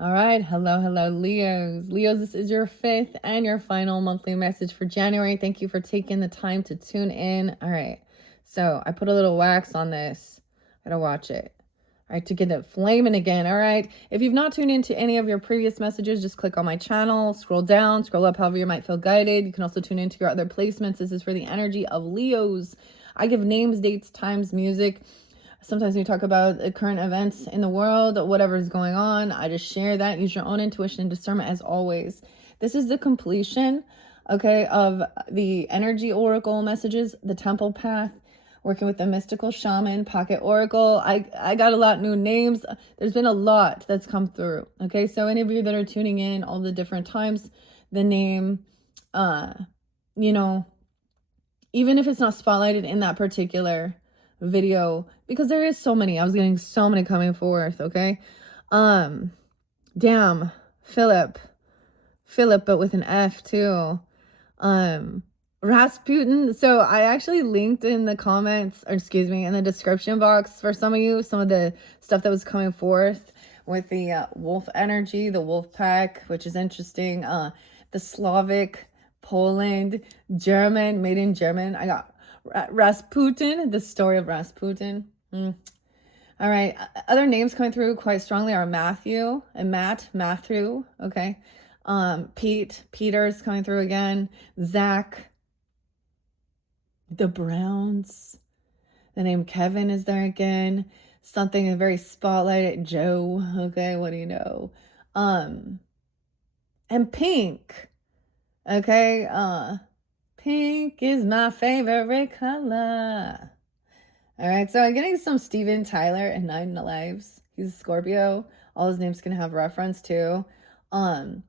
All right. Hello, Leos. Leos, this is your fifth and your final monthly message for January. Thank you for taking the time to tune in. All right. So I put a little wax on this. Gotta watch it. All right, to get it flaming again. All right. If you've not tuned into any of your previous messages, just click on my channel, scroll down, scroll up, however you might feel guided. You can also tune into your other placements. This is for the energy of Leos. I give names, dates, times, music. Sometimes we talk about the current events in the world, whatever is going on. I just share that. Use your own intuition and discernment as always. This is the completion, okay, of the energy oracle messages, the temple path, working with the mystical shaman, pocket oracle. I got a lot new names. There's been a lot that's come through. Okay, so any of you that are tuning in, all the different times, the name, you know, even if it's not spotlighted in that particular video, because there is so many. I was getting so many coming forth, okay? Damn, Philip, but with an F too. Rasputin. So I actually linked in the comments, or excuse me, in the description box for some of you, some of the stuff that was coming forth with the wolf energy, the wolf pack, which is interesting. The Slavic, Poland, German, made in German. I got Rasputin, the story of Rasputin. All right. Other names coming through quite strongly are Matthew and Matthew. Okay. Peter's coming through again. Zach, the Browns. The name Kevin is there again. Something very spotlighted. Joe. Okay. What do you know? And Pink. Okay. Pink is my favorite color. All right, so I'm getting some Steven Tyler and Nine Lives. He's a Scorpio. All his names can have reference to. And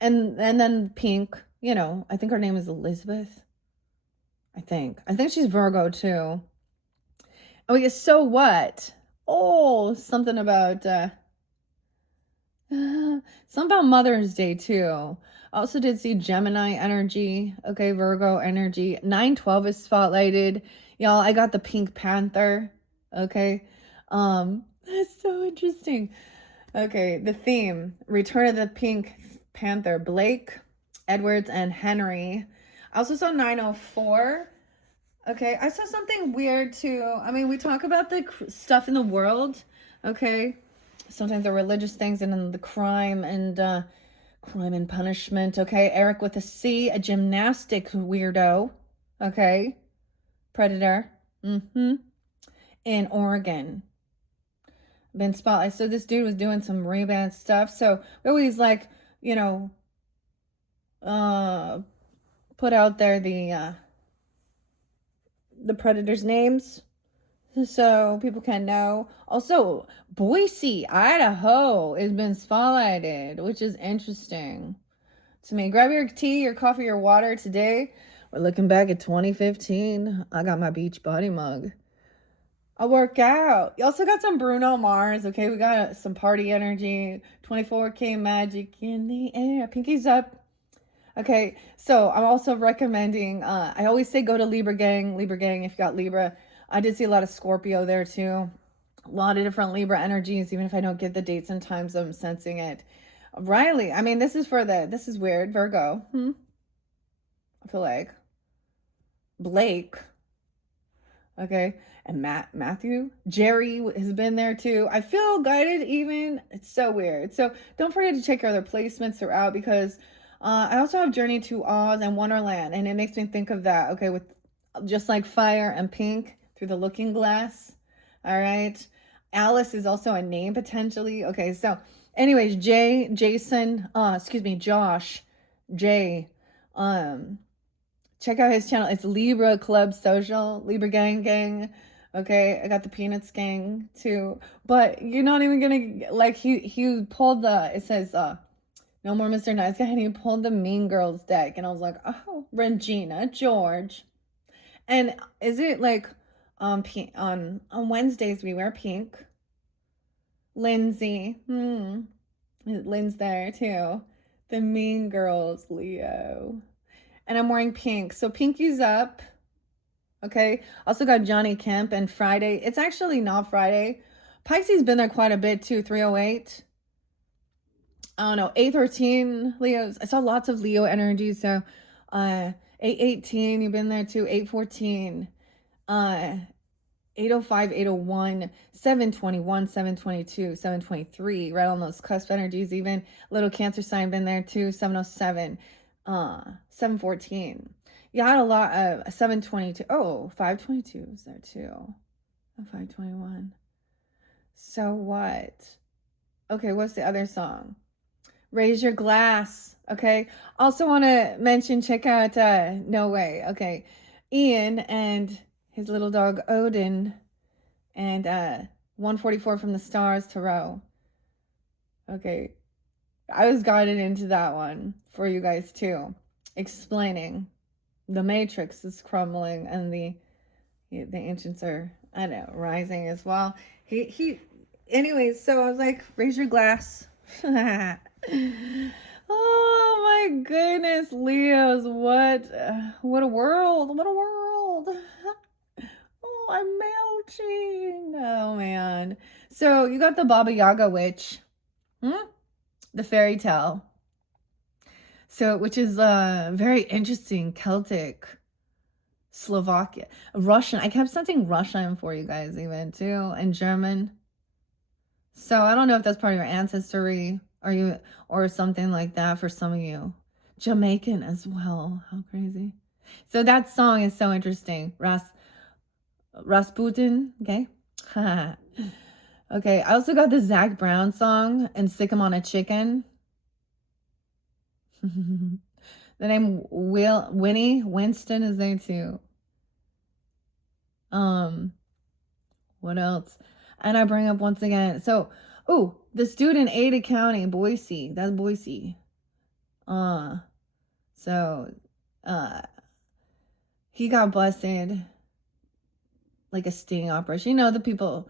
then Pink, you know, I think her name is Elizabeth. I think she's Virgo too. Oh, yeah, so what? Oh, something about Mother's Day too. I also did see Gemini energy. Okay, Virgo energy. 912 is spotlighted. Y'all, I got the Pink Panther. Okay. That's so interesting. Okay, the theme, Return of the Pink Panther, Blake, Edwards, and Henry. I also saw 904. Okay, I saw something weird too. I mean, we talk about the stuff in the world, okay? Sometimes the religious things and then the crime and punishment, okay? Eric with a C, a gymnastic weirdo, okay? Predator, in Oregon. Been spotlighted. So this dude was doing some really bad stuff. So we always like, you know, put out there the predators' names so people can know. Also, Boise, Idaho has been spotlighted, which is interesting to me. Grab your tea, your coffee, your water. Today, we're looking back at 2015. I got my beach body mug. I work out. You also got some Bruno Mars. Okay, we got some party energy. 24K magic in the air. Pinkies up. Okay, so I'm also recommending, I always say go to Libra Gang if you got Libra. I did see a lot of Scorpio there too. A lot of different Libra energies, even if I don't get the dates and times, I'm sensing it. Riley, I mean, this is weird, Virgo. I feel like. Blake. Okay, and Matthew, Jerry has been there too. I feel guided even. It's so weird. So don't forget to check your other placements throughout, because I also have Journey to Oz and Wonderland, and it makes me think of that. Okay, with just like fire and pink through the looking glass. All right. Alice is also a name potentially. Okay, so anyways, Josh, Jay, check out his channel. It's Libra Club Social, Libra Gang. Okay, I got the Peanuts Gang too. But you're not even gonna like he pulled it says no more Mr. Nice Guy, and he pulled the Mean Girls deck, and I was like, oh, Regina George. And is it like on Wednesdays we wear pink? Lindsay, Lynn's there too. The Mean Girls, Leo. And I'm wearing pink. So pinky's up. Okay. Also got Johnny Kemp and Friday. It's actually not Friday. Pisces been there quite a bit too. 308. I don't know, 813 Leos. I saw lots of Leo energy. So 818, you've been there too. 814, 805, 801, 721, 722, 723, right on those cusp energies. Even little Cancer sign been there too. 707, 714. You had a lot of 722. Oh, 522 is there too. 521. So what? Okay, what's the other song? Raise Your Glass. Okay. Also want to mention, check out No Way. Okay. Ian and his little dog Odin, and 144 from the Stars Tarot. Okay. I was guided into that one for you guys too, explaining the matrix is crumbling and the ancients are, I don't know, rising as well. He anyways, so I was like, raise your glass. Oh my goodness, Leos, what a world. What a world. Oh, I'm melting. Oh man. So you got the Baba Yaga witch. The fairy tale. So which is very interesting, Celtic, Slovakia, Russian. I kept sending Russian for you guys even too, and German. So I don't know if that's part of your ancestry or something like that for some of you. Jamaican as well. How crazy. So that song is so interesting. Rasputin, okay? Okay, I also got the Zach Brown song and Sick 'em on a Chicken. The name Winnie Winston is there too. What else? And I bring up once again. So, this dude in Ada County, Boise. That's Boise. So, he got busted like a sting operation. You know, the people.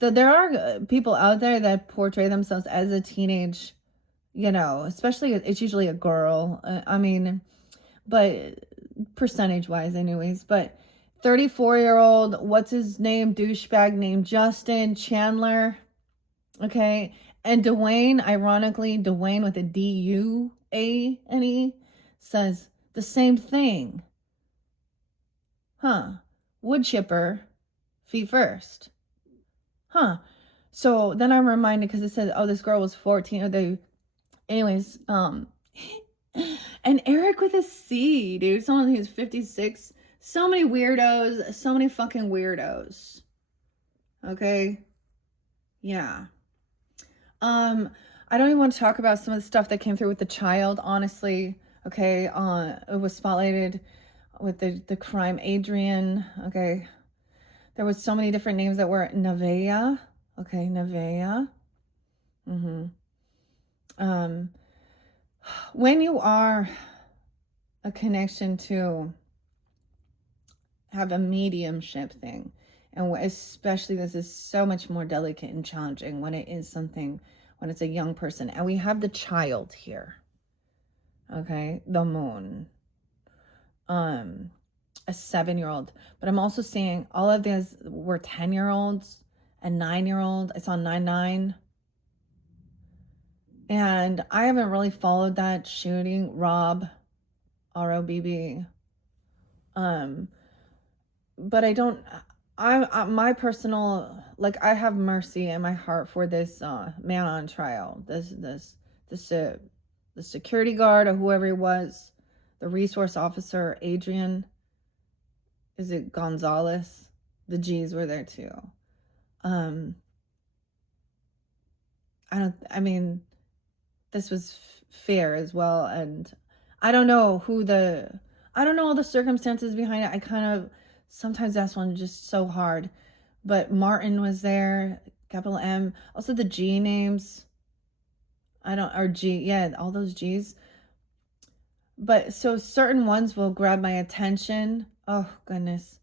So there are people out there that portray themselves as a teenage. You know, especially it's usually a girl. I mean, but percentage wise, anyways. But 34-year-old, what's his name? Douchebag named Justin Chandler. Okay. And Dwayne, ironically, Dwayne with a Duane, says the same thing. Huh. Wood chipper, feet first. Huh. So then I'm reminded because it said, oh, this girl was 14. Anyways, and Eric with a C, dude. Someone who's 56. So many weirdos. So many fucking weirdos. Okay. Yeah. I don't even want to talk about some of the stuff that came through with the child, honestly. Okay. It was spotlighted with the crime Adrian. Okay. There was so many different names that were Nevaeh. Okay, Nevaeh. When you are a connection to have a mediumship thing, and especially this is so much more delicate and challenging when it's a young person, and we have the child here. Okay, the moon, a 7-year-old, but I'm also seeing all of these were 10-year-olds and 9-year-old. I saw 9. And I haven't really followed that shooting, ROBB. But my personal, like, I have mercy in my heart for this man on trial, the security guard or whoever he was, the resource officer, Adrian. Is it Gonzalez? The G's were there too. I mean, this was fair as well, and I don't know all the circumstances behind it. I kind of sometimes that's one just so hard, but Martin was there, capital M. Also the G names, all those G's. But so certain ones will grab my attention. Oh goodness.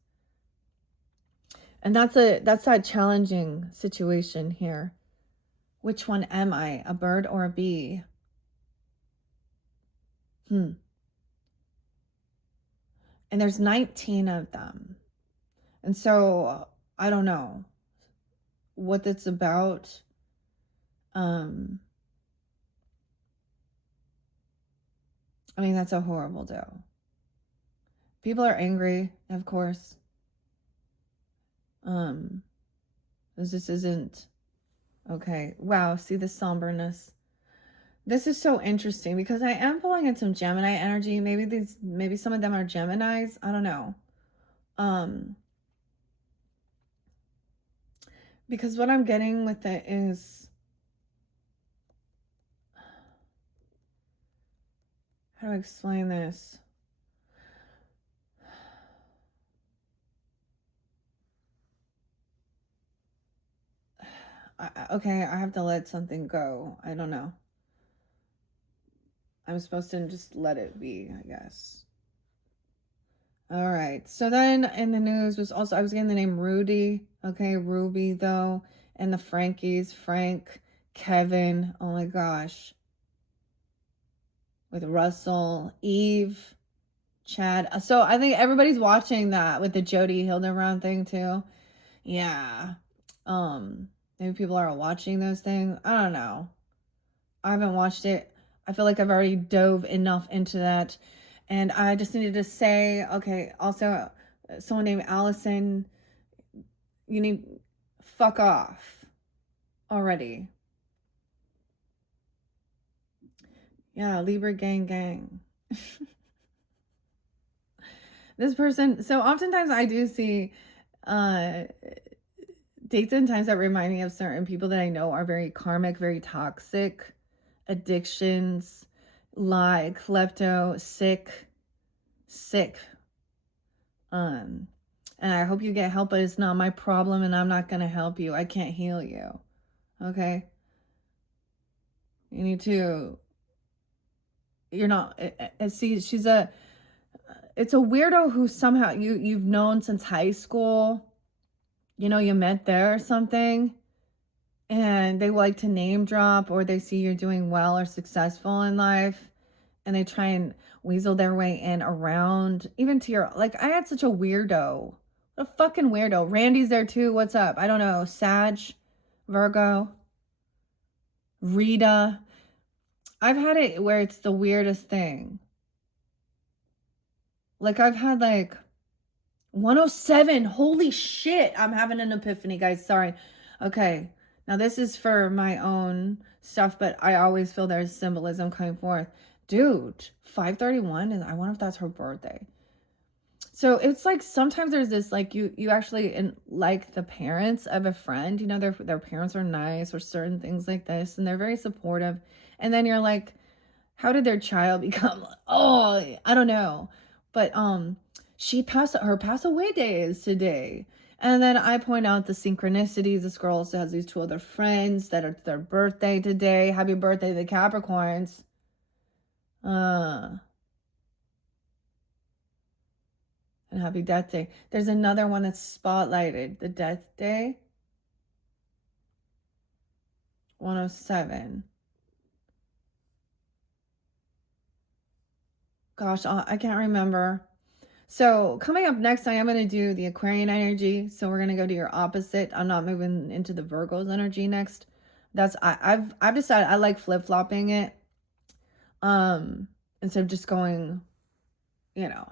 And that's that challenging situation here. Which one am I, a bird or a bee? And there's 19 of them. And so I don't know what it's about. I mean, that's a horrible deal. People are angry, of course. This isn't okay. Wow, see the somberness. This is so interesting because I am pulling in some Gemini energy. Maybe some of them are Geminis. I don't know. Um, because what I'm getting with it is, how do I explain this? Okay, I have to let something go. I don't know. I'm supposed to just let it be, I guess. All right. So then in the news was also, I was getting the name Rudy. Okay, Ruby though. And the Frankies, Frank, Kevin. Oh my gosh. With Russell, Eve, Chad. So I think everybody's watching that with the Jody Hildebrand thing too. Yeah. Maybe people are watching those things. I don't know. I haven't watched it. I feel like I've already dove enough into that. And I just needed to say, okay, also someone named Allison, you need fuck off already. Yeah, Libra gang gang. This person, so oftentimes I do see uh dates and times that remind me of certain people that I know are very karmic, very toxic, addictions, lie, klepto, sick. Um, and I hope you get help, but it's not my problem and I'm not going to help you. I can't heal you. Okay? You need to, you're not, see, it's a weirdo who somehow you've known since high school. You know, you met there or something, and they like to name drop, or they see you're doing well or successful in life, and they try and weasel their way in around, even to your, like, I had such a weirdo. What a fucking weirdo. Randy's there too. What's up? I don't know. Sag, Virgo, Rita. I've had it where it's the weirdest thing. Like, I've had like 107. Holy shit. I'm having an epiphany, guys. Sorry. Okay. Now, this is for my own stuff, but I always feel there's symbolism coming forth. Dude, 531, and I wonder if that's her birthday. So it's like sometimes there's this, like, you actually like the parents of a friend, you know, their parents are nice or certain things like this, and they're very supportive. And then you're like, how did their child become, oh, I don't know. But her pass away day is today. And then I point out the synchronicities. This girl also has these two other friends that are their birthday today. Happy birthday to the Capricorns. And happy death day. There's another one that's spotlighted. The death day. 107. Gosh, I can't remember. So coming up next, I am going to do the Aquarian energy. So we're going to go to your opposite. I'm not moving into the Virgo's energy next. I've decided I like flip-flopping it. Instead of just going, you know,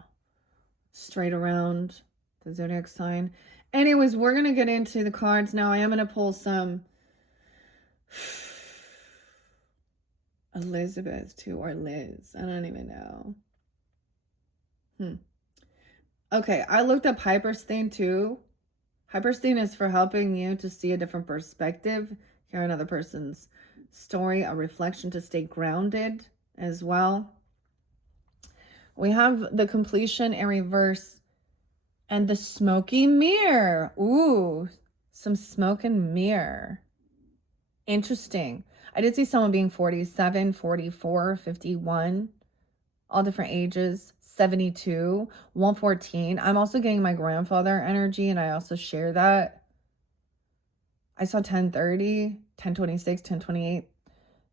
straight around the zodiac sign. Anyways, we're going to get into the cards now. I am going to pull some Elizabeth too, or Liz. I don't even know. Okay, I looked up hypersthene too. Hypersthene is for helping you to see a different perspective, hear another person's story, a reflection to stay grounded as well. We have the completion in reverse and the smoky mirror. Ooh, some smoke and mirror. Interesting. I did see someone being 47, 44, 51, all different ages, 72, 114. I'm also getting my grandfather energy, and I also share that. I saw 1030, 1026, 1028,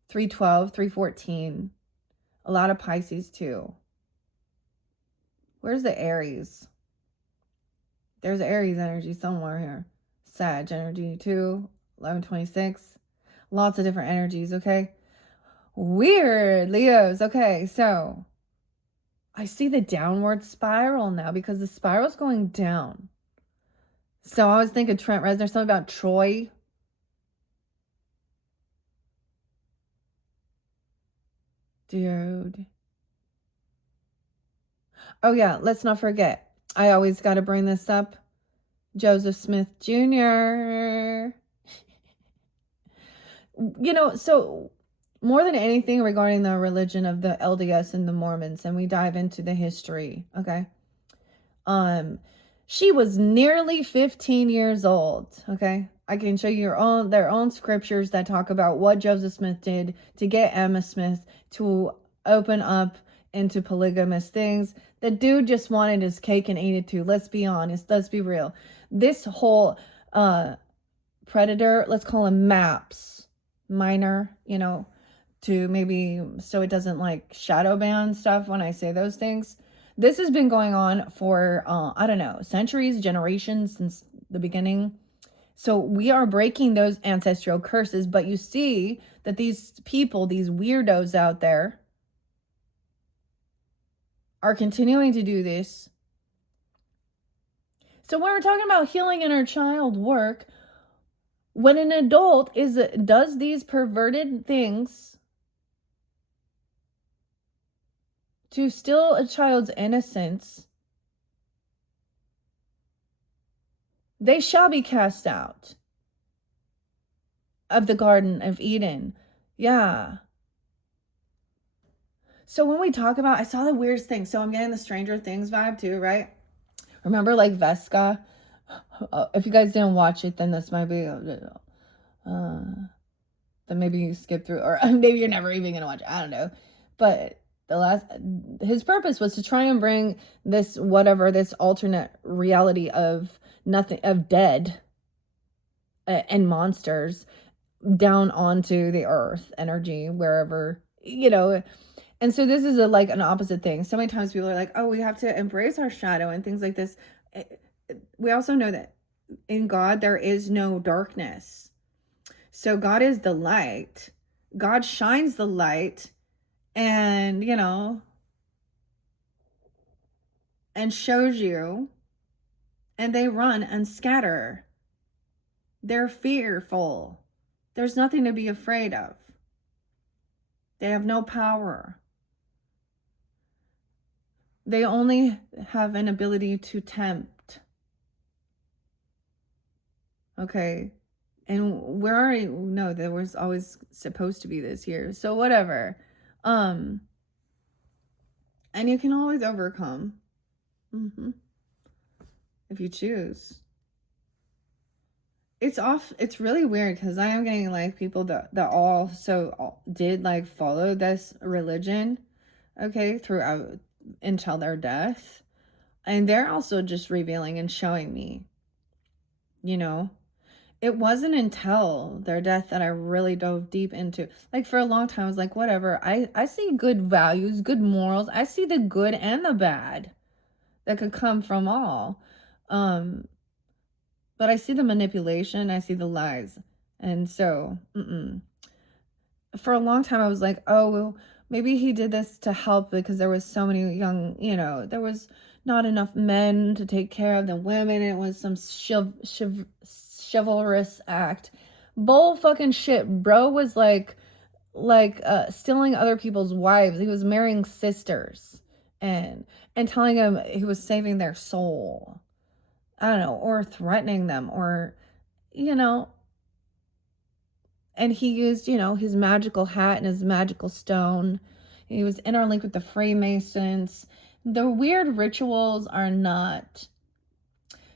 312, 314. A lot of Pisces too. Where's the Aries? There's Aries energy somewhere here. Sag energy too, 1126. Lots of different energies, okay? Weird, Leos. Okay, so I see the downward spiral now because the spiral's going down. So I was thinking Trent Reznor, something about Troy. Dude. Oh, yeah, let's not forget. I always got to bring this up. Joseph Smith Jr. So more than anything regarding the religion of the LDS and the Mormons, and we dive into the history, okay? She was nearly 15 years old, okay? I can show you their own scriptures that talk about what Joseph Smith did to get Emma Smith to open up into polygamous things. The dude just wanted his cake and ate it too. Let's be honest. Let's be real. This whole predator, let's call him Maps, minor, to maybe so it doesn't like shadow ban stuff when I say those things. This has been going on for, I don't know, centuries, generations, since the beginning. So we are breaking those ancestral curses, but you see that these people, these weirdos out there, are continuing to do this. So when we're talking about healing inner child work, when an adult does these perverted things to steal a child's innocence, they shall be cast out of the Garden of Eden. Yeah. So when we talk about, I saw the weirdest thing. So I'm getting the Stranger Things vibe too, right? Remember like Vesca? If you guys didn't watch it, then this might be, then maybe you skip through, or maybe you're never even going to watch it. I don't know. But his purpose was to try and bring this alternate reality of nothing, of dead and monsters down onto the earth energy, wherever, and so this is an opposite thing. So many times people are like, oh, we have to embrace our shadow and things like this. We also know that in God there is no darkness. So God is the light. God shines the light and, and shows you, and they run and scatter. They're fearful. There's nothing to be afraid of. They have no power. They only have an ability to tempt. Okay. And we already know there was always supposed to be this here. So whatever. And you can always overcome. If you choose. It's really weird because I am getting like people that also did like follow this religion, okay, throughout until their death. And they're also just revealing and showing me, it wasn't until their death that I really dove deep into. Like for a long time, I was like, whatever. I see good values, good morals. I see the good and the bad that could come from all. But I see the manipulation, I see the lies. And so, for a long time, I was like, oh, well, maybe he did this to help because there was so many young, there was not enough men to take care of the women. It was some chivalrous act. Bull fucking shit. Bro was like stealing other people's wives. He was marrying sisters and telling them he was saving their soul. I don't know, or threatening them, or, and he used, his magical hat and his magical stone. He was interlinked with the Freemasons. The weird rituals are not.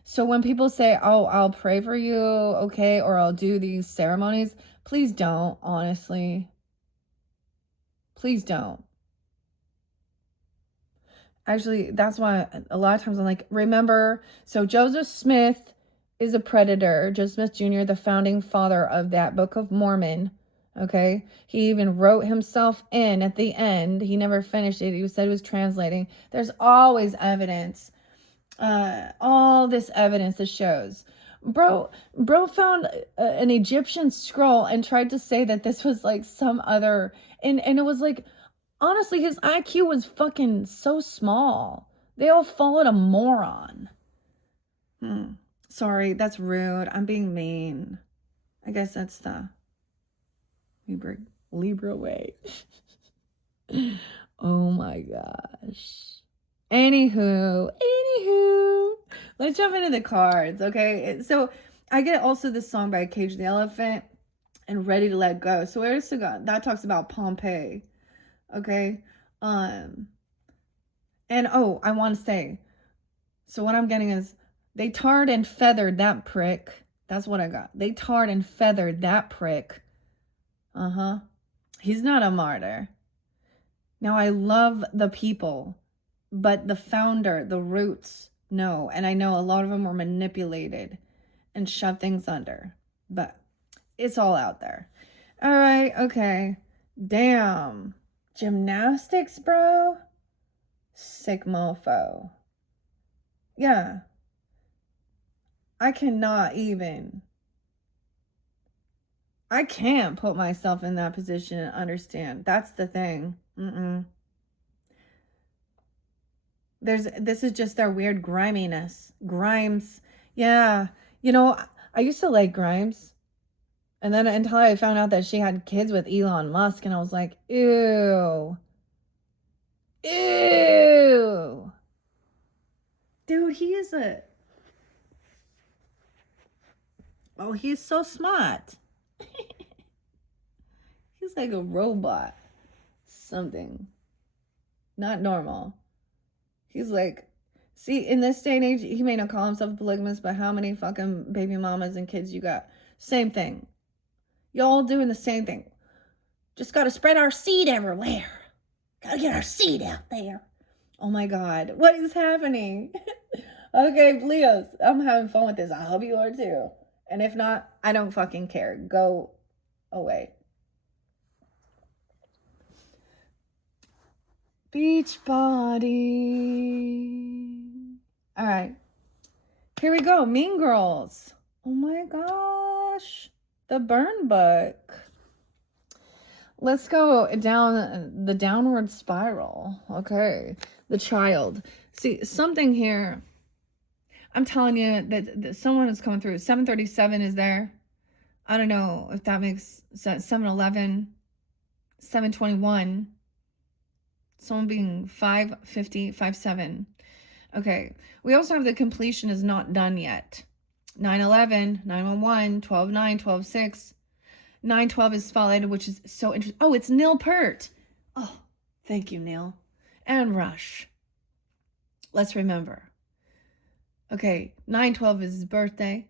So when people say, oh, I'll pray for you, okay, or I'll do these ceremonies, please don't, honestly. Please don't. Actually, that's why a lot of times I'm like, remember, so Joseph Smith is a predator. Joseph Smith Jr., the founding father of that Book of Mormon, okay? He even wrote himself in at the end. He never finished it. He said he was translating. There's always evidence. All this evidence that shows. Bro found an Egyptian scroll and tried to say that this was like some other, and it was like, Honestly, his IQ was fucking so small. They all followed a moron. Sorry, that's rude. I'm being mean. I guess that's the Libra way. Oh my gosh. Anywho, let's jump into the cards, okay? So I get also this song by Cage the Elephant and Ready to Let Go. So where's the go? That talks about Pompeii, okay? And oh, I want to say, so what I'm getting is they tarred and feathered that prick. That's what I got. They tarred and feathered that prick. He's not a martyr. Now, I love the people, but the founder, the roots, no. And I know a lot of them were manipulated and shoved things under, but it's all out there. All right, okay. Damn. Gymnastics, bro? Sick mofo. Yeah. I can't put myself in that position and understand. That's the thing. This is just their weird griminess. Grimes. Yeah. You know, I used to like Grimes. And then until I found out that she had kids with Elon Musk, and I was like, ew. Ew. Dude, he's so smart. He's like a robot. Something. Not normal. He's like, see, in this day and age, he may not call himself polygamous, but how many fucking baby mamas and kids you got? Same thing. Y'all doing the same thing. Just gotta spread our seed everywhere. Gotta get our seed out there. Oh my God. What is happening? Okay, Leos, I'm having fun with this. I hope you are too. And if not, I don't fucking care. Go away. Beach body. All right. Here we go. Mean Girls. Oh my gosh. The burn book. Let's go down the downward spiral. Okay. The child. See, something here. I'm telling you that someone is coming through. 737 is there. I don't know if that makes sense. 711. 721. Someone being 550, 57. Okay. We also have the completion is not done yet. 911, 911, 12-9, 12-6. 912 is spotlighted, which is so interesting. Oh, it's Neil Peart. Oh, thank you, Neil. And Rush. Let's remember. Okay, 912 is his birthday.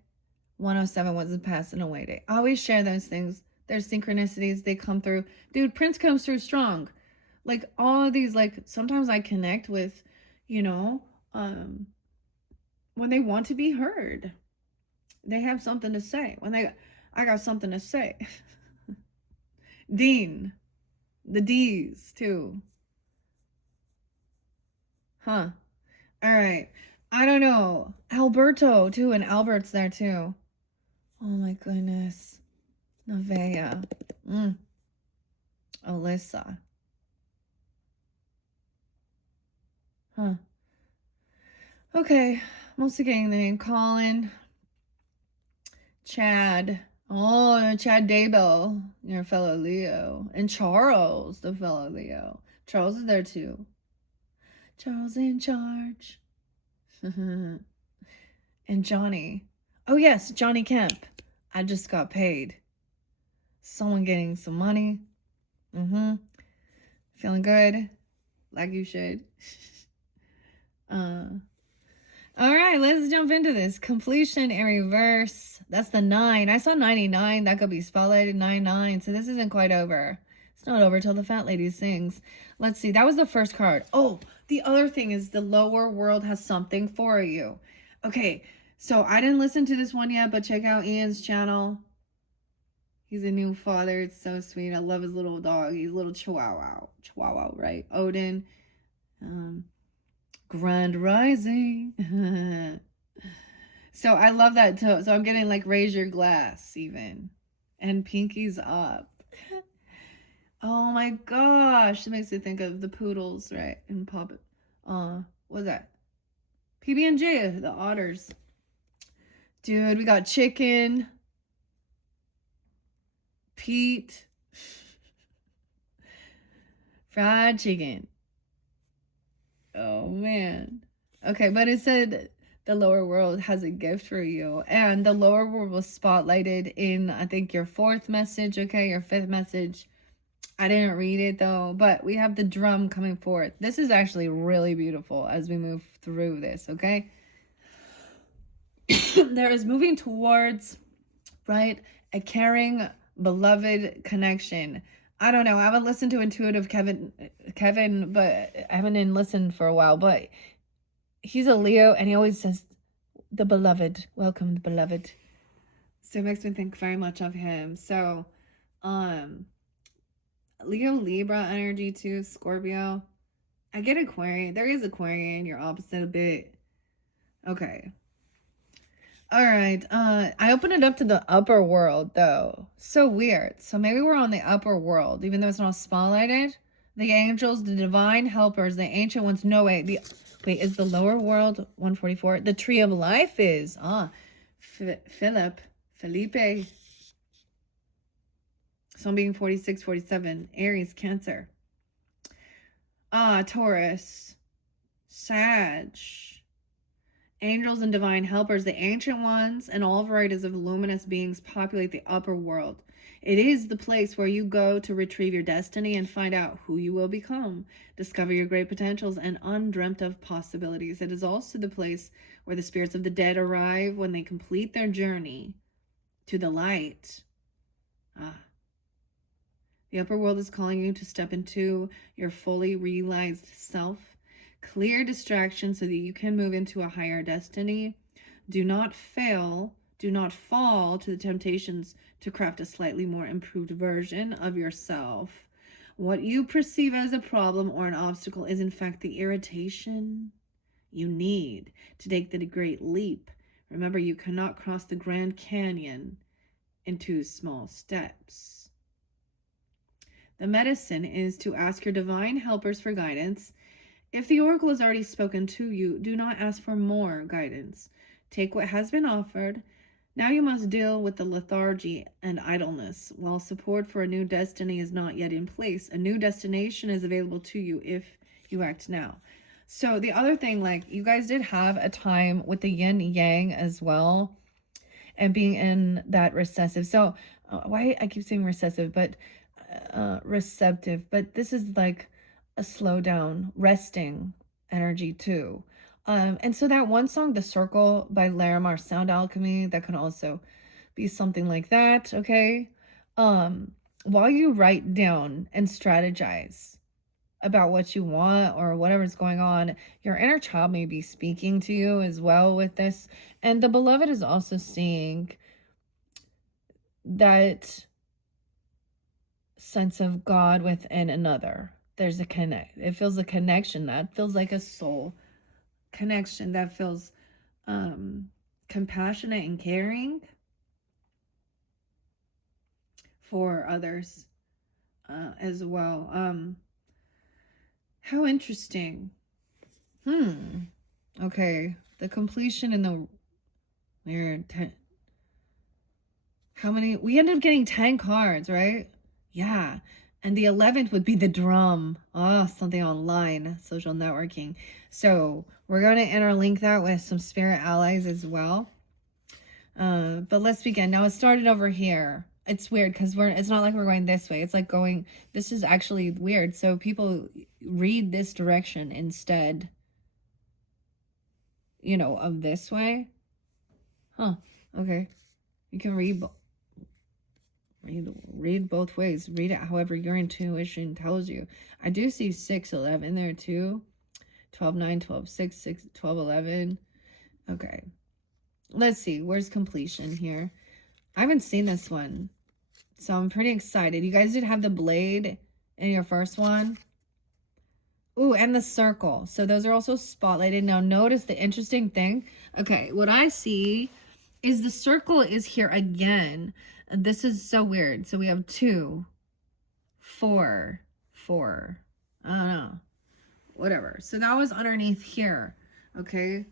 107 was his passing away day. I always share those things. There's synchronicities. They come through. Dude, Prince comes through strong. Like, all of these, like, sometimes I connect with, when they want to be heard. They have something to say. I got something to say. Dean. The D's, too. Huh. All right. I don't know. Alberto, too, and Albert's there, too. Oh, my goodness. Nevaeh. Alyssa. Huh. Okay. Mostly getting the name. Colin. Chad. Oh, Chad Daybell, your fellow Leo. And Charles, the fellow Leo. Charles is there, too. Charles in charge. And Johnny. Oh, yes, Johnny Kemp. I just got paid. Someone getting some money. Feeling good. Like you should. All right, let's jump into this. Completion in reverse. That's the 9. I saw 99. That could be spotlighted 99. So this isn't quite over. It's not over till the fat lady sings. Let's see. That was the first card. Oh, the other thing is the lower world has something for you. Okay, so I didn't listen to this one yet, but check out Ian's channel. He's a new father. It's so sweet. I love his little dog. He's a little chihuahua. Chihuahua, right? Odin. Grand Rising. So I love that too. So I'm getting like raise your glass even. And pinkies up. Oh my gosh. It makes me think of the poodles, right? And what's that? PB&J, the otters. Dude, we got chicken, Pete, fried chicken. Oh man. Okay, but it said the lower world has a gift for you. And the lower world was spotlighted in, I think, your fourth message, okay? Your fifth message. I didn't read it though, but we have the drum coming forth. This is actually really beautiful as we move through this, okay? There is moving towards, right, a caring, beloved connection. I don't know. I haven't listened to Intuitive Kevin, but I haven't listened for a while, but he's a Leo and he always says, the beloved, welcome the beloved. So it makes me think very much of him. So, Leo, Libra energy too, Scorpio. I get Aquarian. There is Aquarian, your opposite a bit. Okay. All right. I opened it up to the upper world though. So weird. So maybe we're on the upper world, even though it's not spotlighted. The angels, the divine helpers, the ancient ones. No way. Wait, is the lower world 144? The tree of life is Felipe. So I'm being 46, 47. Aries, Cancer. Taurus. Sag. Angels and divine helpers, the ancient ones, and all varieties of luminous beings populate the upper world. It is the place where you go to retrieve your destiny and find out who you will become, discover your great potentials and undreamt of possibilities. It is also the place where the spirits of the dead arrive when they complete their journey to the light. The upper world is calling you to step into your fully realized self. Clear distractions so that you can move into a higher destiny. Do not fall to the temptations to craft a slightly more improved version of yourself. What you perceive as a problem or an obstacle is in fact the irritation you need to take the great leap. Remember, you cannot cross the Grand Canyon in 2 small steps. The medicine is to ask your divine helpers for guidance. If the oracle has already spoken to you, do not ask for more guidance. Take what has been offered. Now you must deal with the lethargy and idleness. While support for a new destiny is not yet in place, a new destination is available to you if you act now. So the other thing, like, you guys did have a time with the yin yang as well, and being in that recessive. So why I keep saying recessive, but receptive. But this is like a slow down, resting energy too. And so that one song, The Circle by Larimar Sound Alchemy, that can also be something like that, okay? While you write down and strategize about what you want or whatever's going on, your inner child may be speaking to you as well with this. And the beloved is also seeing that sense of God within another. There's a connect. It feels a connection that feels like a soul connection that feels compassionate and caring for others as well. How interesting. Okay, the completion in the weird. How many? We ended up getting 10 cards, right? Yeah. And the 11th would be the drum. Oh, something online, social networking. So we're going to interlink that with some spirit allies as well. But let's begin. Now it started over here. It's weird because it's not like we're going this way. It's like going, this is actually weird. So people read this direction instead, you know, of this way. Huh. Okay. You can read both ways. Read it however your intuition tells you. I do see 6-11 there too. 12-9, 12-6, 12-11. Okay. Let's see. Where's completion here? I haven't seen this one, so I'm pretty excited. You guys did have the blade in your first one. Ooh, and the circle. So those are also spotlighted. Now notice the interesting thing. Okay, what I see is the circle is here again. And this is so weird. So we have 2, 4. I don't know. Whatever. So that was underneath here. Okay.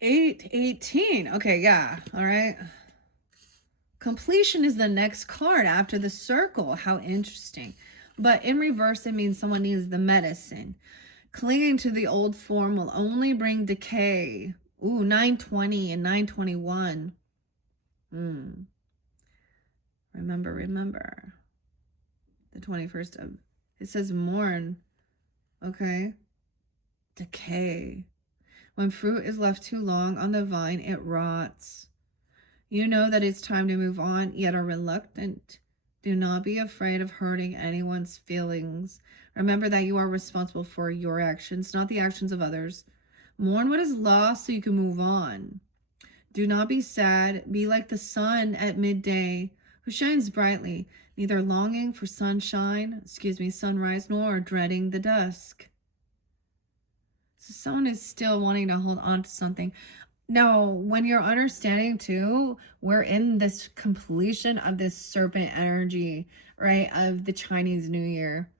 818. Okay, yeah. All right. Completion is the next card after the circle. How interesting. But in reverse, it means someone needs the medicine. Clinging to the old form will only bring decay. Ooh, 920 and 921. Remember. The 21st of... It says mourn. Okay. Decay. When fruit is left too long on the vine, it rots. You know that it's time to move on, yet are reluctant. Do not be afraid of hurting anyone's feelings. Remember that you are responsible for your actions, not the actions of others. Mourn what is lost so you can move on. Do not be sad. Be like the sun at midday, who shines brightly, neither longing for sunrise, nor dreading the dusk. So someone is still wanting to hold on to something. Now, when you're understanding too, we're in this completion of this serpent energy, right, of the Chinese New Year.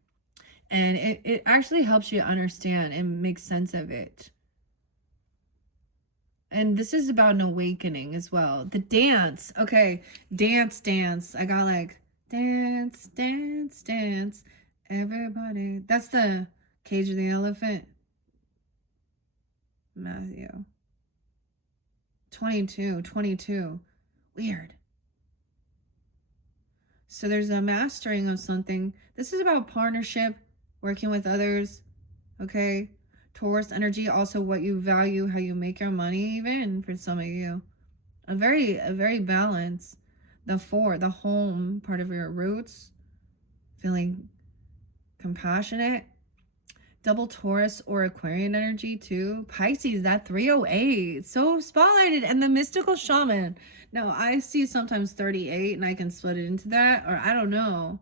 And it actually helps you understand and make sense of it. And this is about an awakening as well. The dance. Okay, dance. I got like, dance. Everybody. That's the Cage of the Elephant. Matthew. 22. Weird. So there's a mastering of something. This is about partnership, working with others. Okay. Taurus energy, also what you value, how you make your money, even for some of you. A very balanced. The 4, the home part of your roots. Feeling compassionate. Double Taurus or Aquarian energy too. Pisces, that 308. So spotlighted. And the mystical shaman. Now, I see sometimes 38 and I can split it into that. Or I don't know.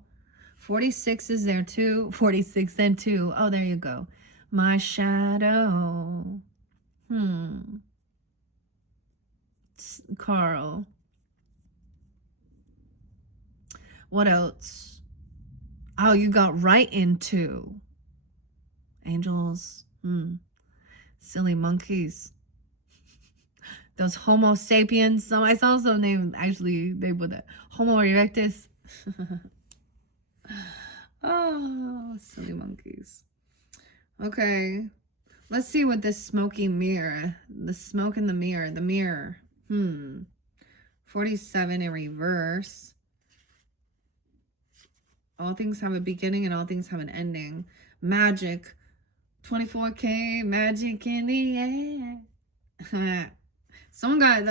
46 is there too. 46 and 2. Oh, there you go. My shadow. Carl. What else? Oh, you got right into angels. Silly monkeys. Those Homo sapiens. So I saw some name actually they put that Homo erectus. Oh, silly monkeys. Okay. Let's see what this smoky mirror. The smoke in the mirror. 47 in reverse. All things have a beginning and all things have an ending. Magic. 24K magic in the air. Someone got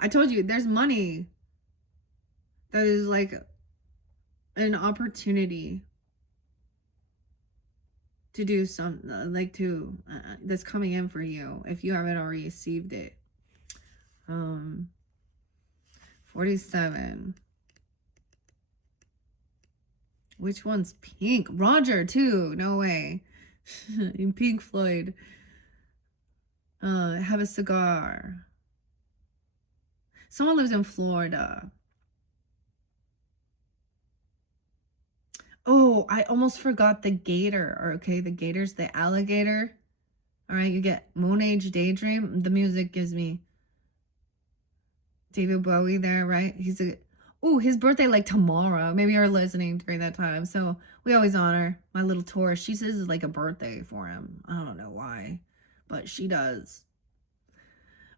I told you there's money that is like an opportunity to do some that's coming in for you if you haven't already received it. 47. Which one's pink? Roger too. No way. In Pink Floyd. Have a cigar. Someone lives in Florida. Oh, I almost forgot the gator. Okay, the gator's the alligator. All right, you get Moon Age Daydream. The music gives me David Bowie there, right? His birthday like tomorrow. Maybe you're listening during that time. So we always honor my little Taurus. She says it's like a birthday for him. I don't know why, but she does.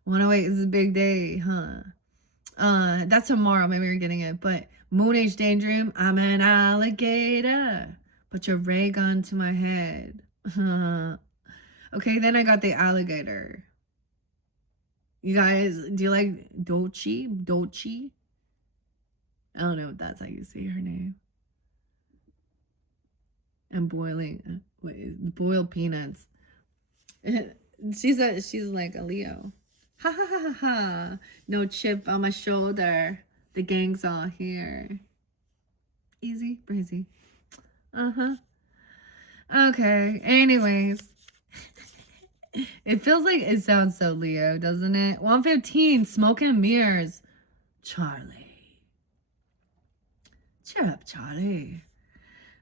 108 is a big day, huh? That's tomorrow. Maybe you're getting it. But Moon Age Daydream. I'm an alligator. Put your ray gun to my head. Okay, then I got the alligator. You guys, do you like Dolce? I don't know if that's how you say her name. And boiling, boiled peanuts. She's like a Leo. Ha ha ha ha ha. No chip on my shoulder. The gang's all here. Easy breezy. Okay. Anyways. It feels like it sounds so Leo, doesn't it? 115. Smoke and mirrors. Charlie. shut up, Charlie.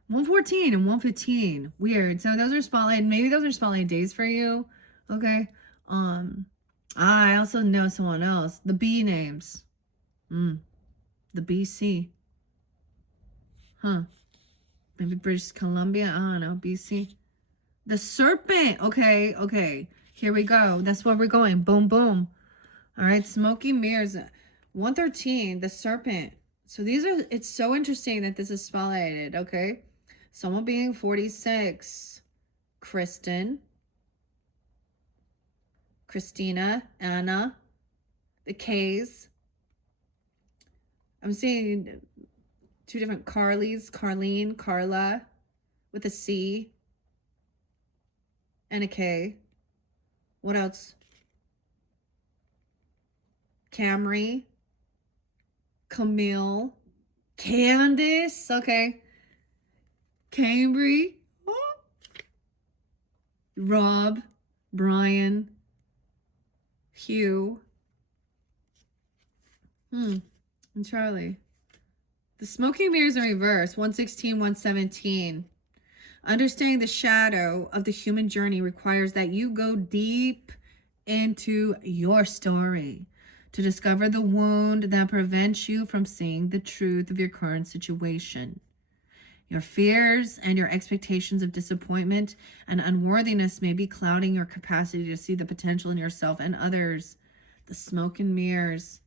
114 and 115. Weird. So those are spotlight. Maybe those are spotlight days for you. Okay. I also know someone else. The B names. The BC. Huh. Maybe British Columbia. I don't know. BC. The serpent. Okay. Here we go. That's where we're going. Boom, boom. All right. Smoky mirrors. 113. The serpent. So these are, it's so interesting that this is spotlighted. Okay. Someone being 46. Kristen. Christina. Anna. The K's. I'm seeing two different Carlys. Carlene. Carla. With a C. And a K. What else? Camry. Camille. Candace. Okay. Cambry. Oh. Rob. Brian. Hugh. And Charlie. The smoky mirrors in reverse. 116, 117. Understanding the shadow of the human journey requires that you go deep into your story to discover the wound that prevents you from seeing the truth of your current situation. Your fears and your expectations of disappointment and unworthiness may be clouding your capacity to see the potential in yourself and others. The smoke and mirrors.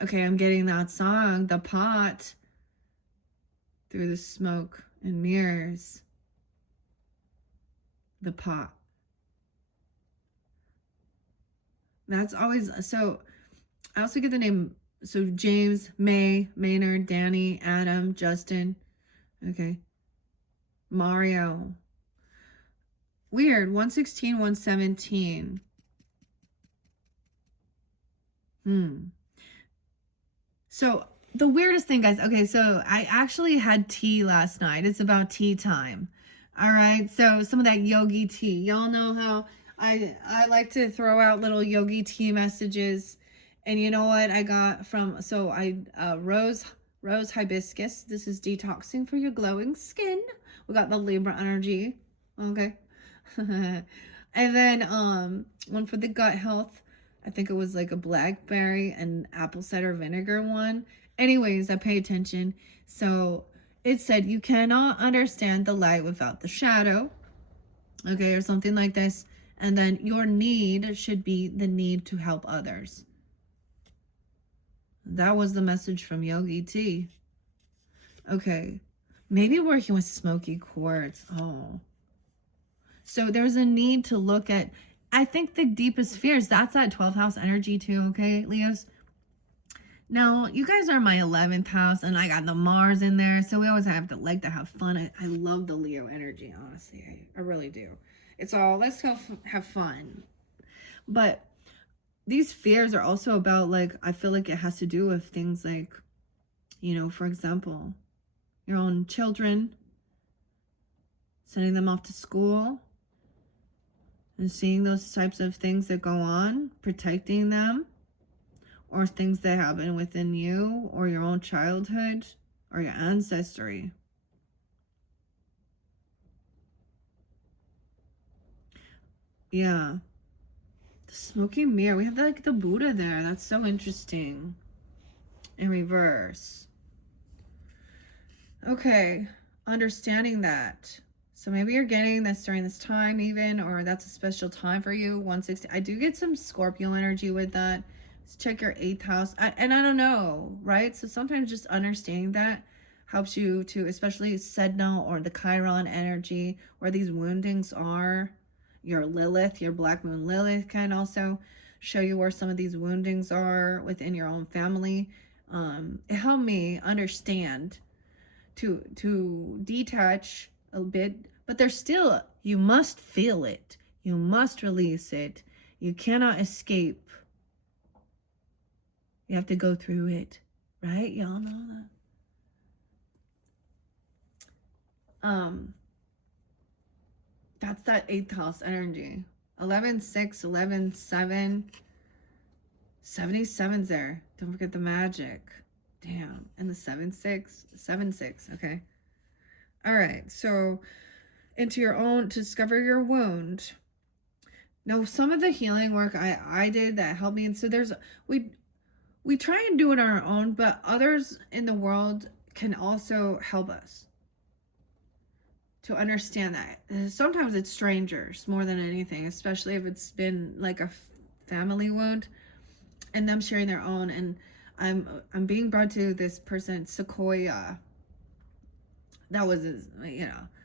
Okay, I'm getting that song, The Pot, through the smoke and mirrors. The Pot. That's always, so I also get the name, so James, May, Maynard, Danny, Adam, Justin. Okay. Mario. Weird. 116, 117. So the weirdest thing, guys. Okay, so I actually had tea last night. It's about tea time. All right. So some of that yogi tea. Y'all know how I like to throw out little yogi tea messages. And you know what I got from, so rose hibiscus. This is detoxing for your glowing skin. We got the Libra energy. Okay. And then one for the gut health. I think it was like a blackberry and apple cider vinegar one. Anyways, I pay attention. So it said you cannot understand the light without the shadow. Okay, or something like this. And then your need should be the need to help others. That was the message from Yogi T. Okay. Maybe working with smoky quartz. Oh. So there's a need to look at, I think the deepest fears, that's that 12th house energy too, okay, Leos? Now, you guys are my 11th house, and I got the Mars in there, so we always have to like to have fun. I love the Leo energy, honestly. I really do. It's all, let's go have fun. But these fears are also about, like, I feel like it has to do with things like, you know, for example, your own children, sending them off to school, and seeing those types of things that go on, protecting them, or things that happen within you, or your own childhood, or your ancestry. Yeah. The smoky mirror. We have like the Buddha there. That's so interesting. In reverse. Okay. Understanding that. So maybe you're getting this during this time even, or that's a special time for you. 160. I do get some Scorpio energy with that. Let's check your 8th house. And I don't know, right? So sometimes just understanding that helps you to, especially Sedna or the Chiron energy, where these woundings are. Your Lilith, your Black Moon Lilith can also show you where some of these woundings are within your own family. It helped me understand to detach a bit, but there's still, you must feel it. You must release it. You cannot escape. You have to go through it, right? Y'all know that. That's that 8th house energy. 11-6, 11-7. 77's there. Don't forget the magic. Damn. And the 7-6. 7-6. Okay. All right. So into your own, to discover your wound. Now, some of the healing work I did that helped me. And so we try and do it on our own, but others in the world can also help us to understand that. Sometimes it's strangers more than anything, especially if it's been like a family wound and them sharing their own. And I'm being brought to this person, Sequoia. That was his,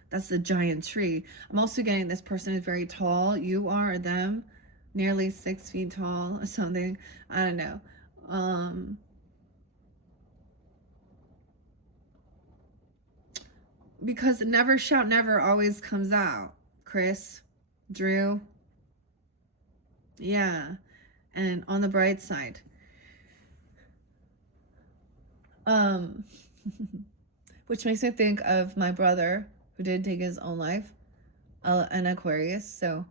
that's the giant tree. I'm also getting this person is very tall. You are, or them, nearly 6 feet tall or something. I don't know. Because never shout never always comes out. Chris, Drew. Yeah. And on the bright side. Which makes me think of my brother who did take his own life, an Aquarius. So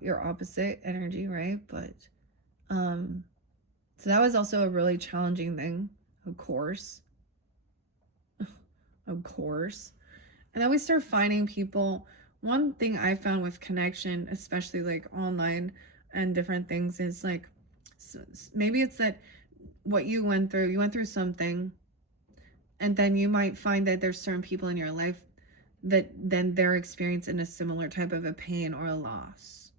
your opposite energy, right? But so that was also a really challenging thing, of course. Of course. And then we start finding people. One thing I found with connection, especially like online and different things, is like maybe it's that what you went through something, and then you might find that there's certain people in your life that then they're experiencing a similar type of a pain or a loss.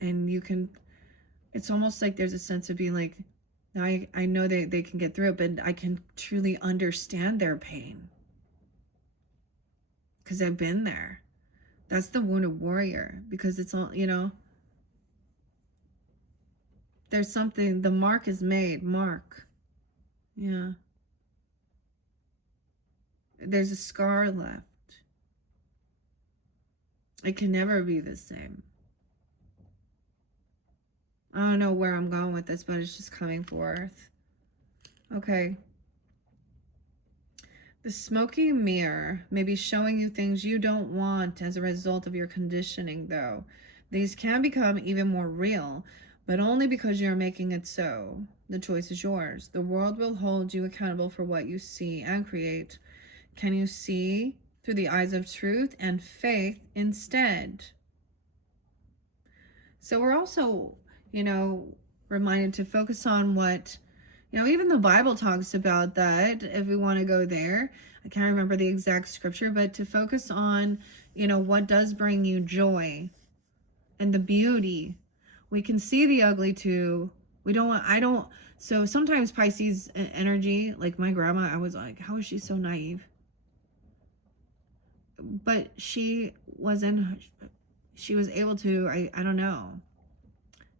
And you can, it's almost like there's a sense of being like, now I know they can get through it, but I can truly understand their pain. Because I've been there. That's the wounded warrior. Because it's all, there's something, the mark is made. Mark. Yeah. There's a scar left. It can never be the same. I don't know where I'm going with this, but it's just coming forth. Okay. The smoky mirror may be showing you things you don't want as a result of your conditioning, though. These can become even more real, but only because you're making it so. The choice is yours. The world will hold you accountable for what you see and create. Can you see through the eyes of truth and faith instead? So we're also, reminded to focus on what, even the Bible talks about that, if we want to go there. I can't remember the exact scripture, but to focus on, what does bring you joy and the beauty. We can see the ugly too. So sometimes Pisces energy, like my grandma, I was like, how is she so naive? But she was able to, I don't know,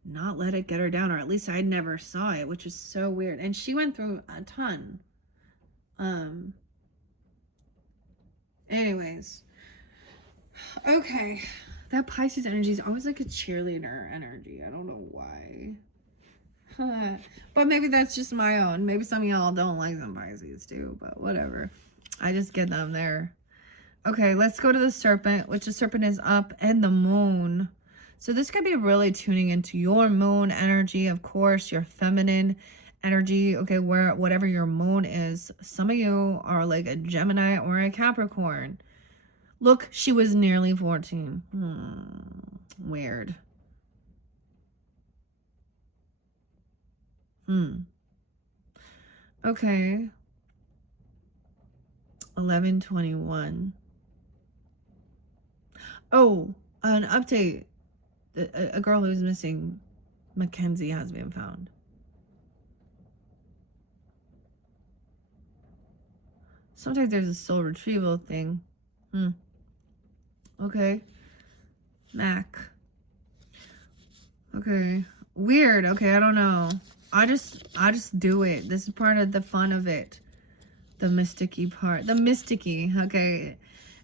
not let it get her down, or at least I never saw it, which is so weird. And she went through a ton. Anyways, okay, that Pisces energy is always like a cheerleader energy. I don't know why. But maybe that's just my own. Maybe some of y'all don't like some Pisces too, but whatever. I just get them there. Okay, let's go to the serpent, which the serpent is up, and the moon. So this could be really tuning into your moon energy, of course, your feminine energy. Okay, whatever your moon is. Some of you are like a Gemini or a Capricorn. Look, she was nearly 14. Weird. Okay. 11/21. Oh, an update. A girl who's missing, Mackenzie, has been found. Sometimes there's a soul retrieval thing. Okay. Mac. Okay. Weird. Okay, I don't know. I just do it. This is part of the fun of it. The mysticky part. The mysticky. Okay.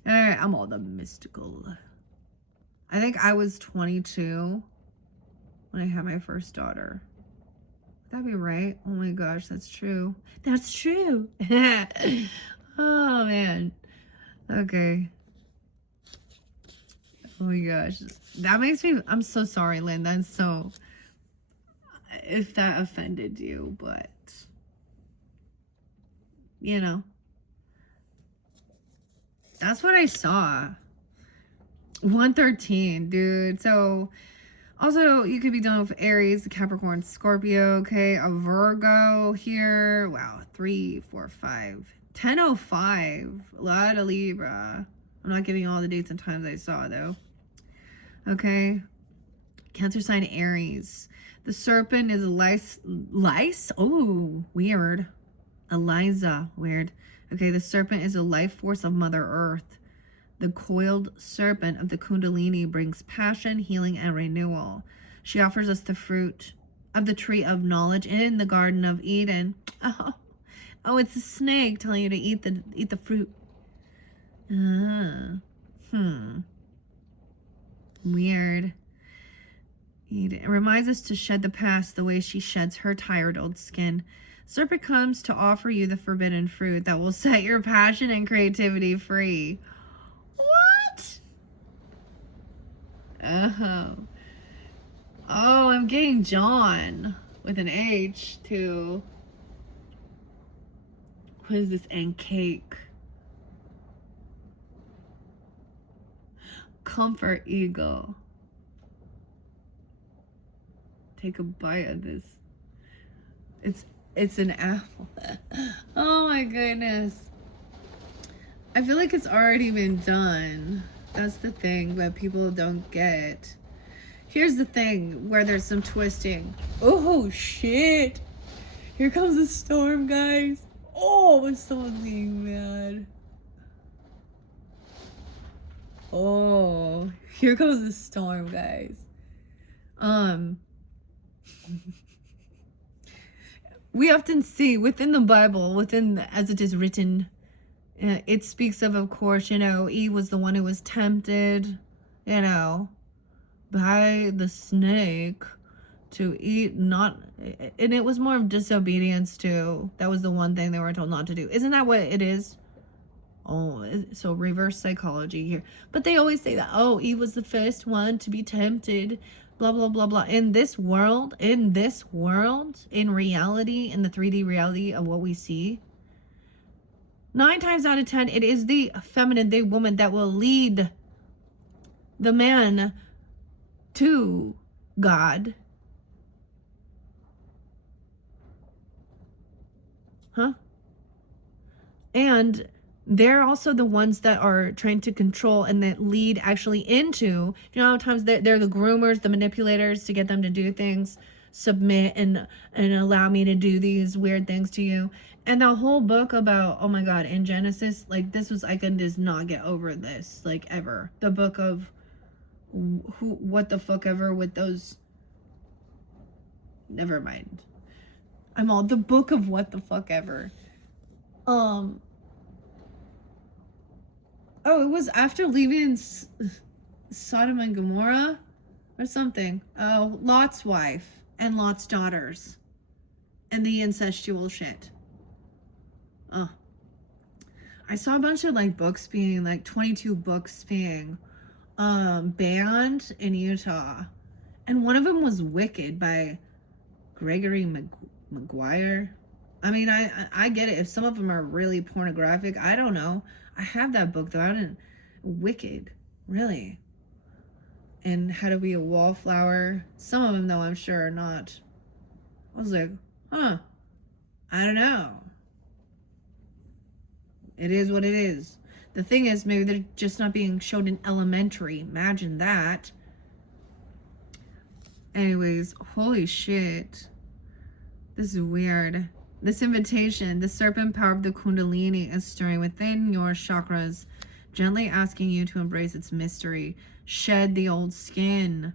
Alright, I'm all the mystical. I think I was 22 when I had my first daughter. Would that be right? Oh my gosh, that's true. That's true. Oh man. Okay. Oh my gosh. That makes me, I'm so sorry, Lynn. That's so, if that offended you, but you know. That's what I saw. 113, dude. So also you could be dealing with Aries, Capricorn, Scorpio, okay, a Virgo here. Wow, 3, 4, 5, 10:05. A lot of Libra. I'm not giving all the dates and times I saw though. Okay. Cancer sign Aries. The serpent is lice? Oh, weird. Eliza, weird. Okay, the serpent is a life force of Mother Earth. The coiled serpent of the Kundalini brings passion, healing, and renewal. She offers us the fruit of the tree of knowledge in the Garden of Eden. Oh, it's a snake telling you to eat the fruit. Weird. It reminds us to shed the past the way she sheds her tired old skin. Serpent comes to offer you the forbidden fruit that will set your passion and creativity free. What? Oh. Oh, I'm getting John with an H too. What is this? And cake. Comfort Eagle. Take a bite of this. It's an apple. Oh my goodness. I feel like it's already been done. That's the thing that people don't get. Here's the thing where there's some twisting. Oh shit. Here comes the storm, guys. Oh, someone's getting mad. Oh, here comes the storm, guys. We often see within the Bible, as it is written, it speaks of course, Eve was the one who was tempted, by the snake to eat, and it was more of disobedience too. That was the one thing they were told not to do. Isn't that what it is? Oh, so reverse psychology here. But they always say that, Eve was the first one to be tempted, blah, blah, blah, blah. In this world, in reality, in the 3D reality of what we see, 9 times out of 10, it is the feminine, the woman that will lead the man to God. And they're also the ones that are trying to control and that lead actually into, a lot of times they're the groomers, the manipulators to get them to do things, submit and allow me to do these weird things to you. And the whole book about, oh my God, in Genesis, like I can just not get over this, like ever. The book of what the fuck ever with those, never mind. The book of what the fuck ever. Oh, it was after leaving Sodom and Gomorrah or something. Oh, Lot's wife and Lot's daughters and the incestual shit. I saw a bunch of books being 22 books being banned in Utah, and one of them was Wicked by Gregory Maguire. I mean, I get it if some of them are really pornographic. I don't know. I have that book though. I didn't. Wicked, really. And How to Be a Wallflower. Some of them though, I'm sure are not. I was like, I don't know. It is what it is. The thing is, maybe they're just not being shown in elementary. Imagine that. Anyways, holy shit. This is weird. This invitation, the serpent power of the Kundalini is stirring within your chakras, gently asking you to embrace its mystery. Shed the old skin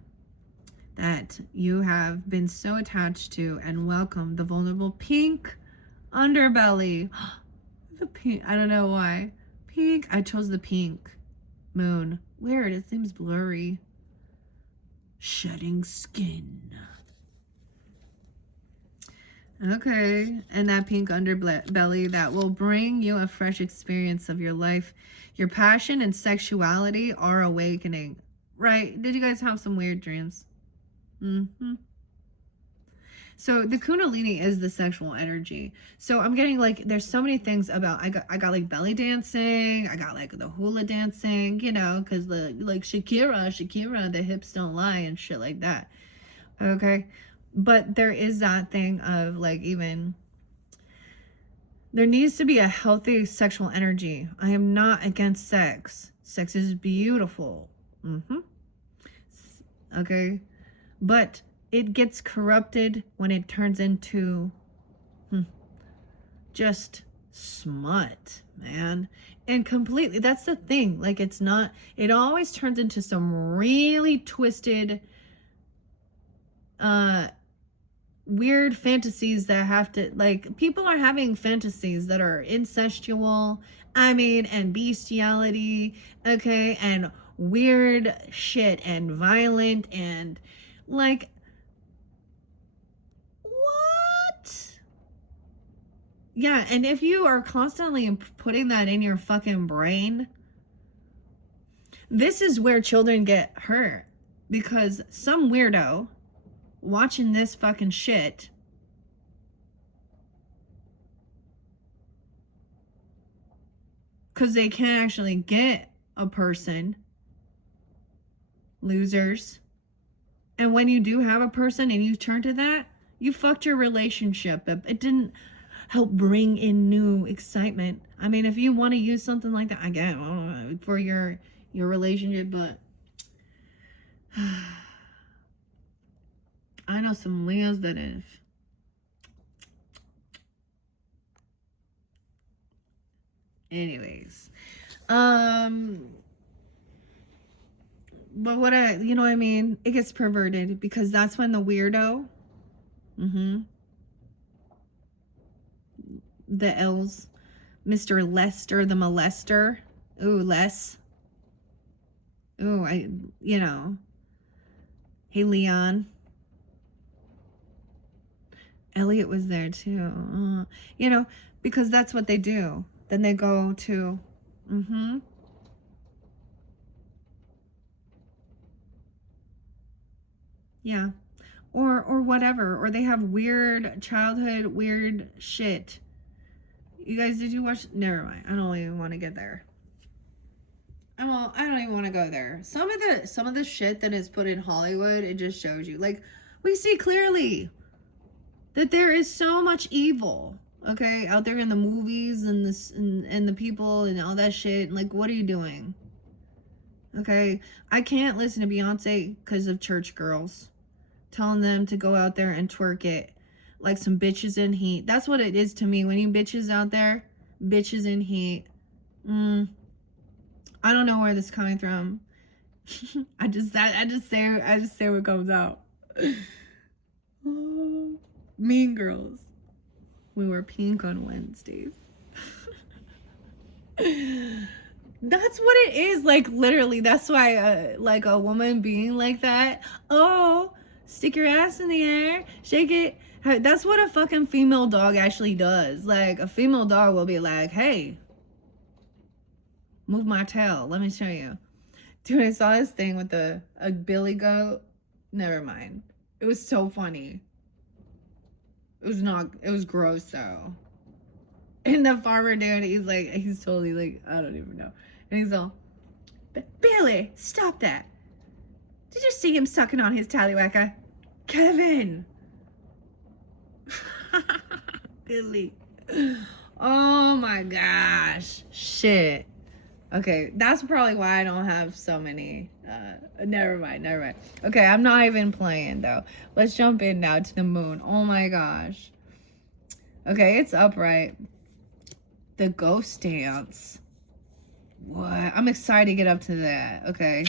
that you have been so attached to and welcome the vulnerable pink underbelly. The pink, I don't know why. Pink, I chose the pink. Moon. Weird, it seems blurry. Shedding skin. Okay, and that pink underbelly that will bring you a fresh experience of your life. Your passion and sexuality are awakening. Right? Did you guys have some weird dreams? So the Kundalini is the sexual energy. So I'm getting like there's so many things about I got like belly dancing, I got like the hula dancing, you know, because the like Shakira, the hips don't lie and shit like that. Okay. But there is that thing of like even there needs to be a healthy sexual energy. I am not against sex. Sex is beautiful. Mm-hmm. Okay. But it gets corrupted when it turns into just smut, man. And completely, that's the thing. Like, it's not, it always turns into some really twisted, weird fantasies that have to, like, people are having fantasies that are incestual, I mean, and bestiality, okay, and weird shit and violent and, like, what? Yeah, and if you are constantly putting that in your fucking brain, this is where children get hurt. Because some weirdo watching this fucking shit because they can't actually get a person, losers. And when you do have a person and you turn to that, you fucked your relationship up. It didn't help bring in new excitement. I mean, if you want to use something like that, again, I don't know, for your relationship, but I know some Leos that if anyways. But what you know what I mean? It gets perverted because that's when the weirdo, the L's, Mr. Lester the molester. Ooh, Les. Ooh, you know. Hey, Leon. Elliot was there too. You know, because that's what they do. Then they go to, yeah. Or whatever. Or they have weird childhood, weird shit. You guys, did you watch? Never mind. I don't even want to get there. I don't even want to go there. Some of the shit that is put in Hollywood, it just shows you. Like, we see clearly that there is so much evil, okay, out there in the movies and this and the people and all that shit. Like, what are you doing? Okay, I can't listen to Beyonce because of church girls telling them to go out there and twerk it like some bitches in heat. That's what it is to me. When you bitches out there, bitches in heat. I don't know where this is coming from. I just say what comes out. Mean Girls. We were pink on Wednesdays. That's what it is. Like, literally, that's why like a woman being like that, oh, stick your ass in the air, shake it. That's what a fucking female dog actually does. Like, a female dog will be like, hey, move my tail, let me show you. Dude, I saw this thing with a billy goat. Never mind. It was so funny. It was gross though. And the farmer dude, he's totally like, I don't even know. And he's all, Billy, stop that. Did you see him sucking on his tallywhacker? Kevin. Billy. Oh my gosh. Shit. Okay, that's probably why I don't have so many. Never mind. Okay, I'm not even playing though. Let's jump in now to the moon. Oh my gosh. Okay, it's upright. The ghost dance. What? I'm excited to get up to that. Okay.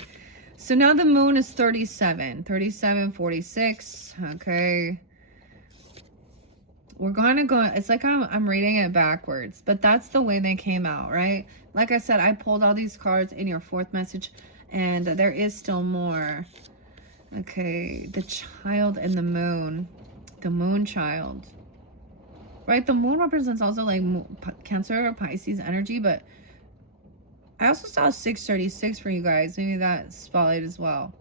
So now the moon is 37. 37, 46. Okay. We're going to go, it's like I'm reading it backwards, but that's the way they came out, right? Like I said, I pulled all these cards in your fourth message, and there is still more. Okay, the child and the moon child, right? The moon represents also like Cancer or Pisces energy, but I also saw 636 for you guys. Maybe that spotlight as well.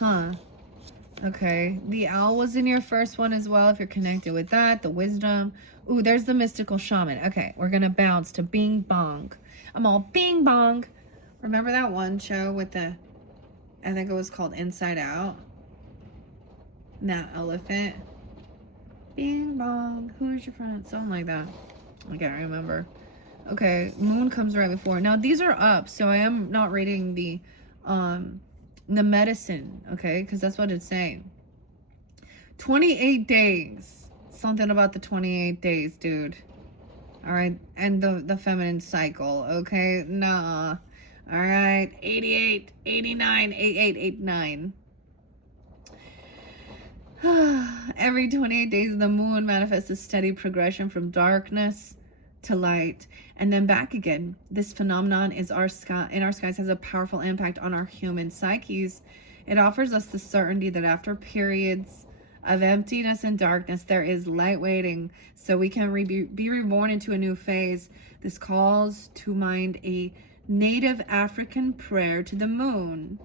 Huh. Okay, the owl was in your first one as well, if you're connected with that, the wisdom. Ooh, there's the mystical shaman. Okay, we're gonna bounce to bing bong. I'm all bing bong. Remember that one show with the, I think it was called Inside Out? And that elephant. Bing bong, who's your friend? Something like that. I can't remember. Okay, moon comes right before. Now these are up, so I am not reading the medicine, okay? Because that's what it's saying. 28 days. Something about the 28 days, dude. All right, and the feminine cycle, okay? Nah. All right, 88, 89, 88, 89. Every 28 days, the moon manifests a steady progression from darkness to light and then back again. This phenomenon is our sky in our skies has a powerful impact on our human psyches. It offers us the certainty that after periods of emptiness and darkness, there is light waiting, so we can be reborn into a new phase. This calls to mind a native African prayer to the moon.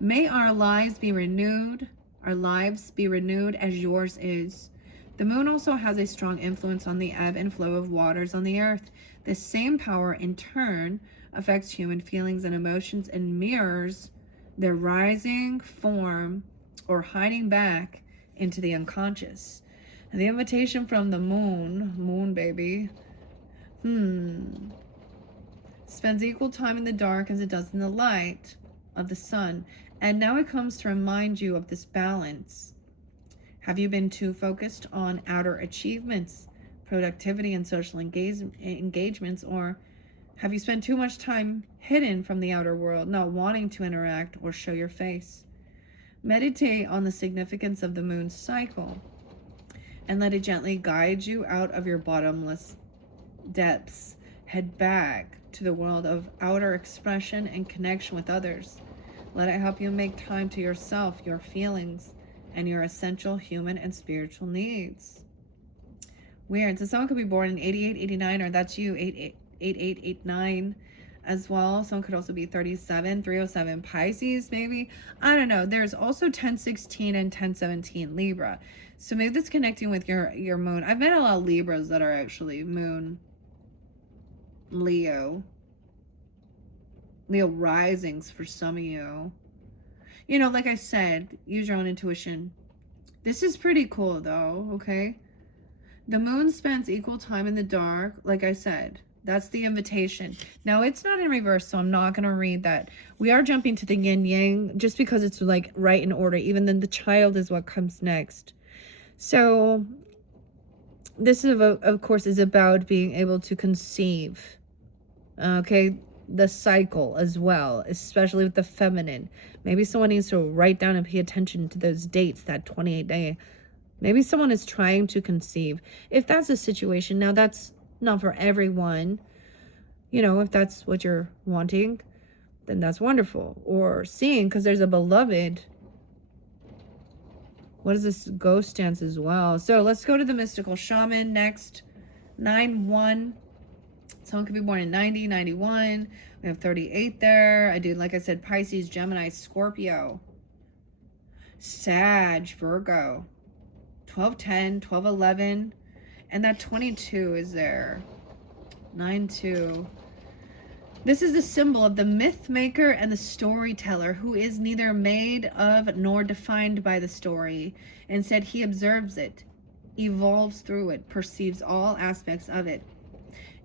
May our lives be renewed as yours is. The moon also has a strong influence on the ebb and flow of waters on the earth. This same power, in turn, affects human feelings and emotions and mirrors their rising form or hiding back into the unconscious. And the invitation from the moon baby, spends equal time in the dark as it does in the light of the sun. And now it comes to remind you of this balance. Have you been too focused on outer achievements, productivity, and social engagements, or have you spent too much time hidden from the outer world, not wanting to interact or show your face? Meditate on the significance of the moon's cycle and let it gently guide you out of your bottomless depths. Head back to the world of outer expression and connection with others. Let it help you make time to yourself, your feelings, and your essential human and spiritual needs. Weird. So someone could be born in 88, 89, or that's you, 8889 as well. Someone could also be 37, 307 Pisces, maybe. I don't know. There's also 1016 and 1017 Libra. So maybe that's connecting with your moon. I've met a lot of Libras that are actually moon Leo risings for some of you. You know, like I said, use your own intuition. This is pretty cool though, okay? The moon spends equal time in the dark, like I said. That's the invitation. Now, it's not in reverse, so I'm not going to read that. We are jumping to the yin yang just because it's like right in order. Even then, the child is what comes next. So this, of course, is about being able to conceive. Okay, the cycle as well, especially with the feminine. Maybe someone needs to write down and pay attention to those dates, that 28 day. Maybe someone is trying to conceive. If that's the situation, now that's not for everyone. You know, if that's what you're wanting, then that's wonderful. Or seeing, because there's a beloved. What is this ghost dance as well? So let's go to the mystical shaman next. 9-1. Someone could be born in 90, 91. We have 38 there. I do, like I said, Pisces, Gemini, Scorpio, Sag, Virgo, 12-10, 12-11, and that 22 is there. 9-2. This is the symbol of the myth maker and the storyteller, who is neither made of nor defined by the story. Instead, he observes it, evolves through it, perceives all aspects of it.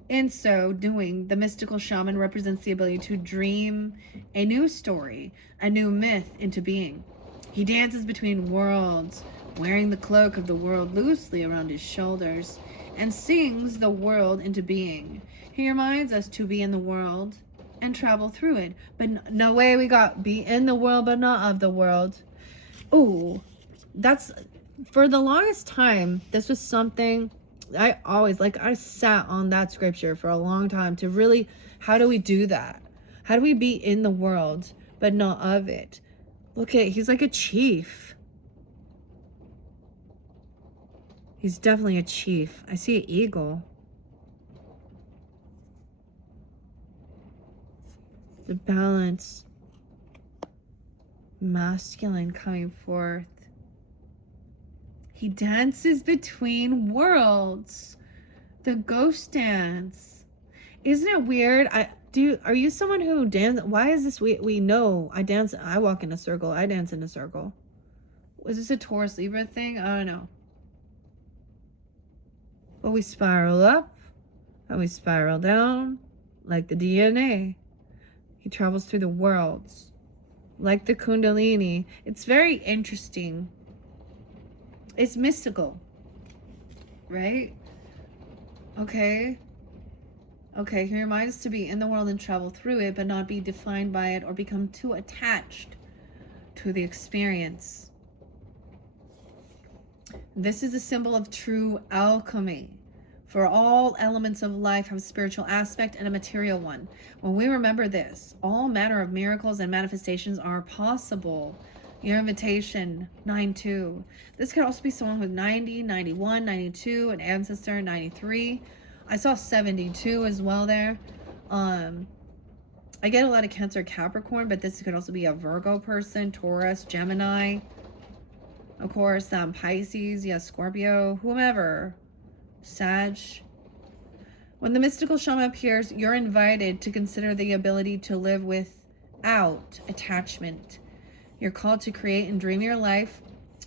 In so doing, the mystical shaman represents the ability to dream a new story, a new myth into being. He dances between worlds, wearing the cloak of the world loosely around his shoulders, and sings the world into being. He reminds us to be in the world and travel through it. But no way, we got be in the world but not of the world. Ooh, that's, for the longest time, this was something I always, like, I sat on that scripture for a long time to really, how do we do that? How do we be in the world but not of it? Look at, he's like a chief. He's definitely a chief. I see an eagle. The balance. Masculine coming forth. He dances between worlds. The ghost dance. Isn't it weird? Are you someone who dance? Why is this we know I dance, I walk in a circle, I dance in a circle. Was this a Taurus Libra thing? I don't know. But we spiral up and we spiral down like the DNA. He travels through the worlds like the Kundalini. It's very interesting. It's mystical, right? Okay. Okay, he reminds us to be in the world and travel through it, but not be defined by it or become too attached to the experience. This is a symbol of true alchemy. For all elements of life have a spiritual aspect and a material one. When we remember this, all manner of miracles and manifestations are possible. Your invitation, 9-2. This could also be someone with 90, 91, 92, an ancestor, 93. I saw 72 as well there. I get a lot of Cancer, Capricorn, but this could also be a Virgo person, Taurus, Gemini. Of course, Pisces, yes, Scorpio, whomever. Sag. When the mystical shaman appears, you're invited to consider the ability to live without attachment. You're called to create and dream your life,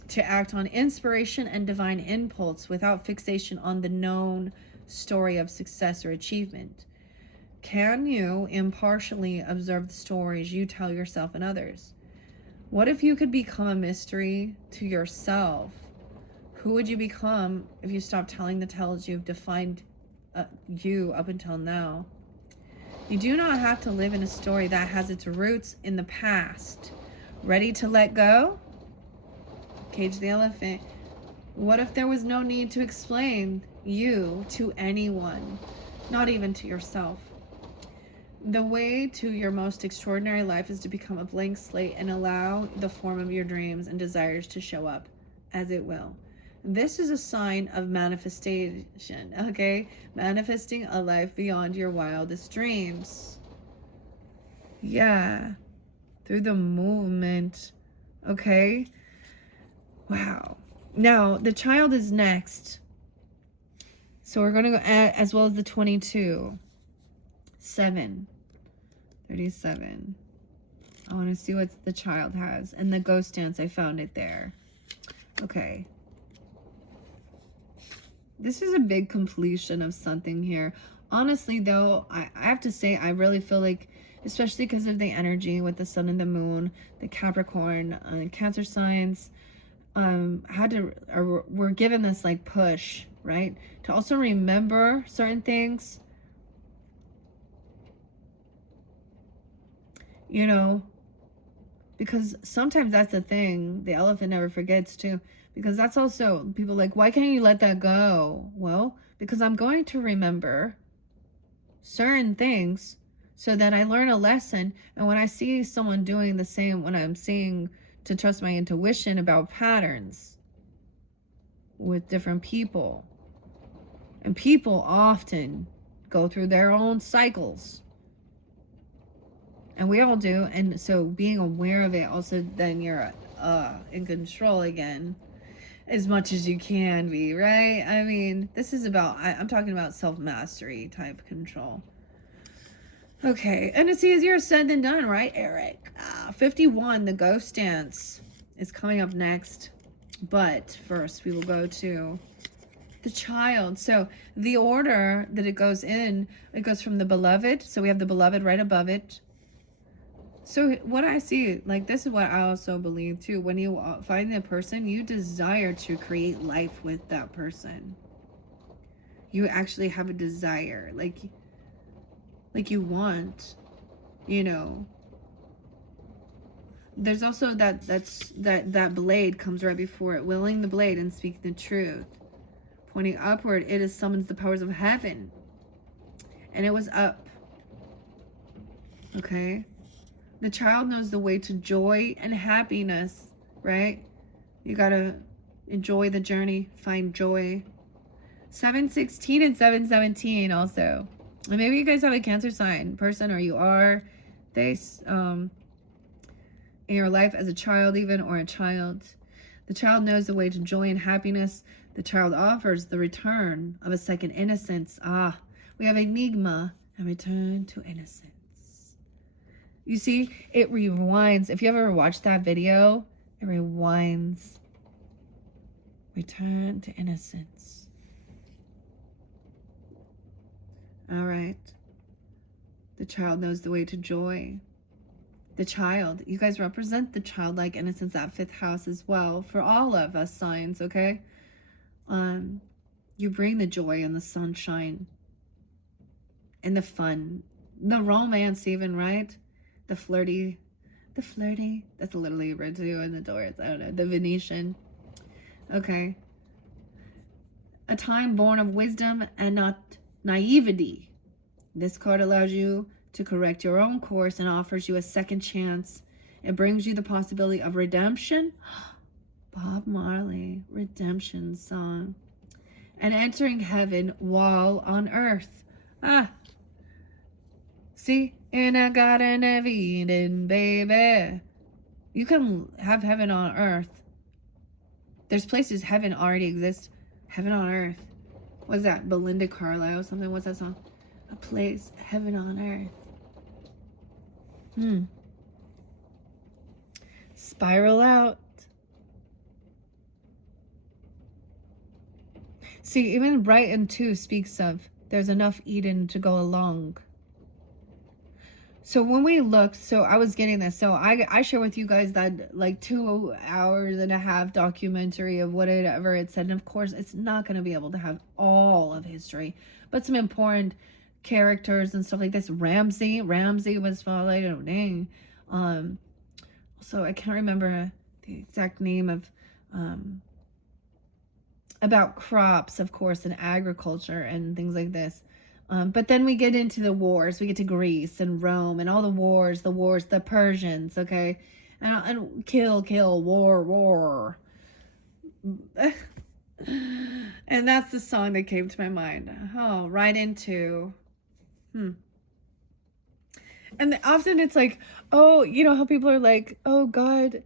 to act on inspiration and divine impulse without fixation on the known story of success or achievement. Can you impartially observe the stories you tell yourself and others? What if you could become a mystery to yourself? Who would you become if you stopped telling the tales you've defined you up until now? You do not have to live in a story that has its roots in the past. Ready to let go? Cage the elephant. What if there was no need to explain you to anyone, not even to yourself? The way to your most extraordinary life is to become a blank slate and allow the form of your dreams and desires to show up as it will. This is a sign of manifestation, okay? Manifesting a life beyond your wildest dreams. Yeah. Through the movement, okay? Wow. Now, the child is next. So we're going to go as well as the 22. 7. 37. I want to see what the child has. And the ghost dance, I found it there. Okay. This is a big completion of something here. Honestly, though, I have to say, I really feel like, especially because of the energy with the sun and the moon, the Capricorn, Cancer signs, we're given this like push, right? To also remember certain things. You know, because sometimes that's the thing. The elephant never forgets too. Because that's also, people like, why can't you let that go? Well, because I'm going to remember certain things so that I learn a lesson. And when I see someone doing the same, when I'm seeing to trust my intuition about patterns with different people. And people often go through their own cycles. And we all do. And so being aware of it, also then you're in control again. As much as you can be, right? I mean, this is about, I'm talking about self-mastery type control. Okay, and it's easier said than done, right, Eric? 51, the ghost dance is coming up next. But first, we will go to the child. So the order that it goes in, it goes from the beloved. So we have the beloved right above it. So what I see, like, this is what I also believe too. When you find the person, you desire to create life with that person. You actually have a desire, like you want, you know. There's also that blade comes right before it, willing the blade and speaking the truth. Pointing upward, it is summons the powers of heaven. And it was up. Okay. The child knows the way to joy and happiness, right? You gotta enjoy the journey, find joy. 716 and 717 also. And maybe you guys have a Cancer sign person, or you are. They, in your life as a child even, or a child. The child knows the way to joy and happiness. The child offers the return of a second innocence. Ah, we have enigma and return to innocence. You see, it rewinds. If you ever watched that video, it rewinds. Return to innocence. All right. The child knows the way to joy. The child, you guys represent the childlike innocence, that 5th house as well for all of us signs, okay? You bring the joy and the sunshine and the fun, the romance even, right? The flirty, that's a little Libra too in the doors, I don't know, the Venetian. Okay. A time born of wisdom and not naivety. This card allows you to correct your own course and offers you a second chance. It brings you the possibility of redemption. Bob Marley, redemption song. And entering heaven while on earth. Ah. See? In a garden of Eden, baby. You can have heaven on earth. There's places heaven already exists. Heaven on earth. What's that? Belinda Carlisle or something? What's that song? A place, heaven on earth. Spiral out. See, even Brighton 2 speaks of there's enough Eden to go along. So when we look, so I was getting this. So I share with you guys that like 2 hours and a half documentary of whatever it said. And of course, it's not going to be able to have all of history, but some important characters and stuff like this. Ramsey was followed. Oh, dang. So I can't remember the exact name of, about crops, of course, and agriculture and things like this. But then we get into the wars. We get to Greece and Rome and all the wars, the Persians, okay? And kill, war. And that's the song that came to my mind. Oh, right into... And often it's like, oh, you know how people are like, oh, God,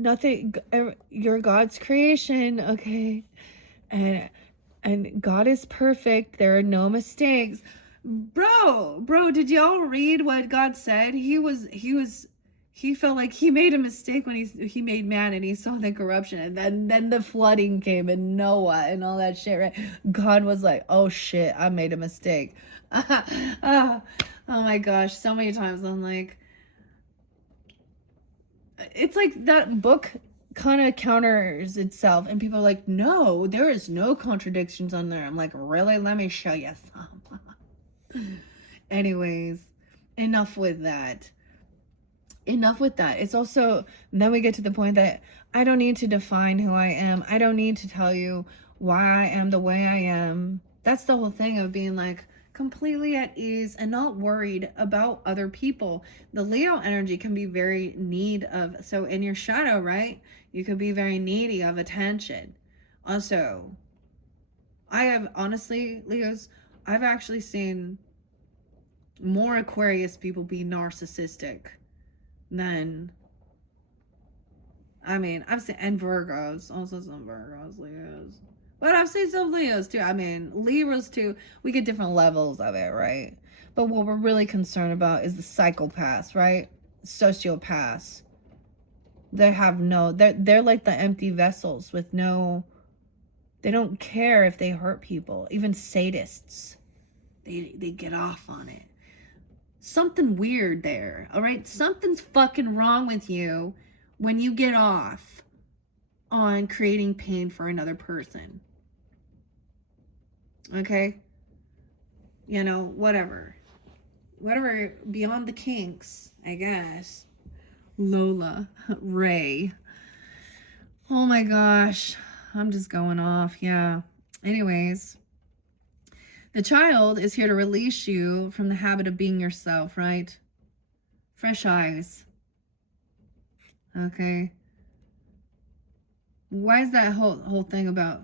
nothing, you're God's creation, okay? And God is perfect. There are no mistakes. Bro, did y'all read what God said? He felt like he made a mistake when he made man and he saw the corruption, and then the flooding came and Noah and all that shit, right? God was like, oh shit, I made a mistake. Oh my gosh, so many times I'm like, it's like that book kind of counters itself, and people are like, no, there is no contradictions on there. I'm like, really? Let me show you some. Anyways, enough with that. It's also, then we get to the point that I don't need to define who I am. I don't need to tell you why I am the way I am. That's the whole thing of being like completely at ease and not worried about other people. The Leo energy can be very need of, so in your shadow, right? You could be very needy of attention. Also, I have, honestly, Leos, I've actually seen more Aquarius people be narcissistic than, I mean, I've seen, and Virgos, also some Virgos, Leos. But I've seen some Leos too. I mean, Libras too. We get different levels of it, right? But what we're really concerned about is the psychopaths, right? Sociopaths. They have no, they're like the empty vessels with no, they don't care if they hurt people. Even sadists, they get off on it. Something weird there, all right? Something's fucking wrong with you when you get off on creating pain for another person. Okay? You know, whatever beyond the kinks, I guess. Lola Ray. Oh my gosh, I'm just going off. Yeah. Anyways, the child is here to release you from the habit of being yourself, right? Fresh eyes. Okay. Why is that whole thing about,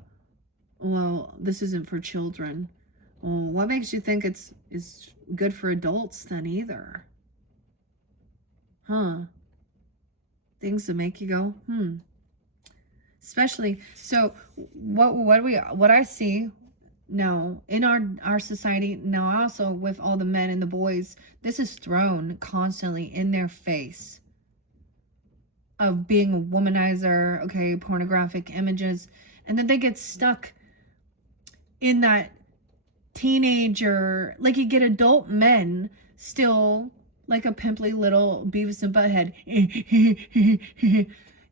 well, this isn't for children? Well, what makes you think it's good for adults then either? Huh? Things that make you go, Especially, so what I see now in our society now, also with all the men and the boys, this is thrown constantly in their face of being a womanizer, okay, pornographic images, and then they get stuck in that teenager, like you get adult men still like a pimply little Beavis and Butthead.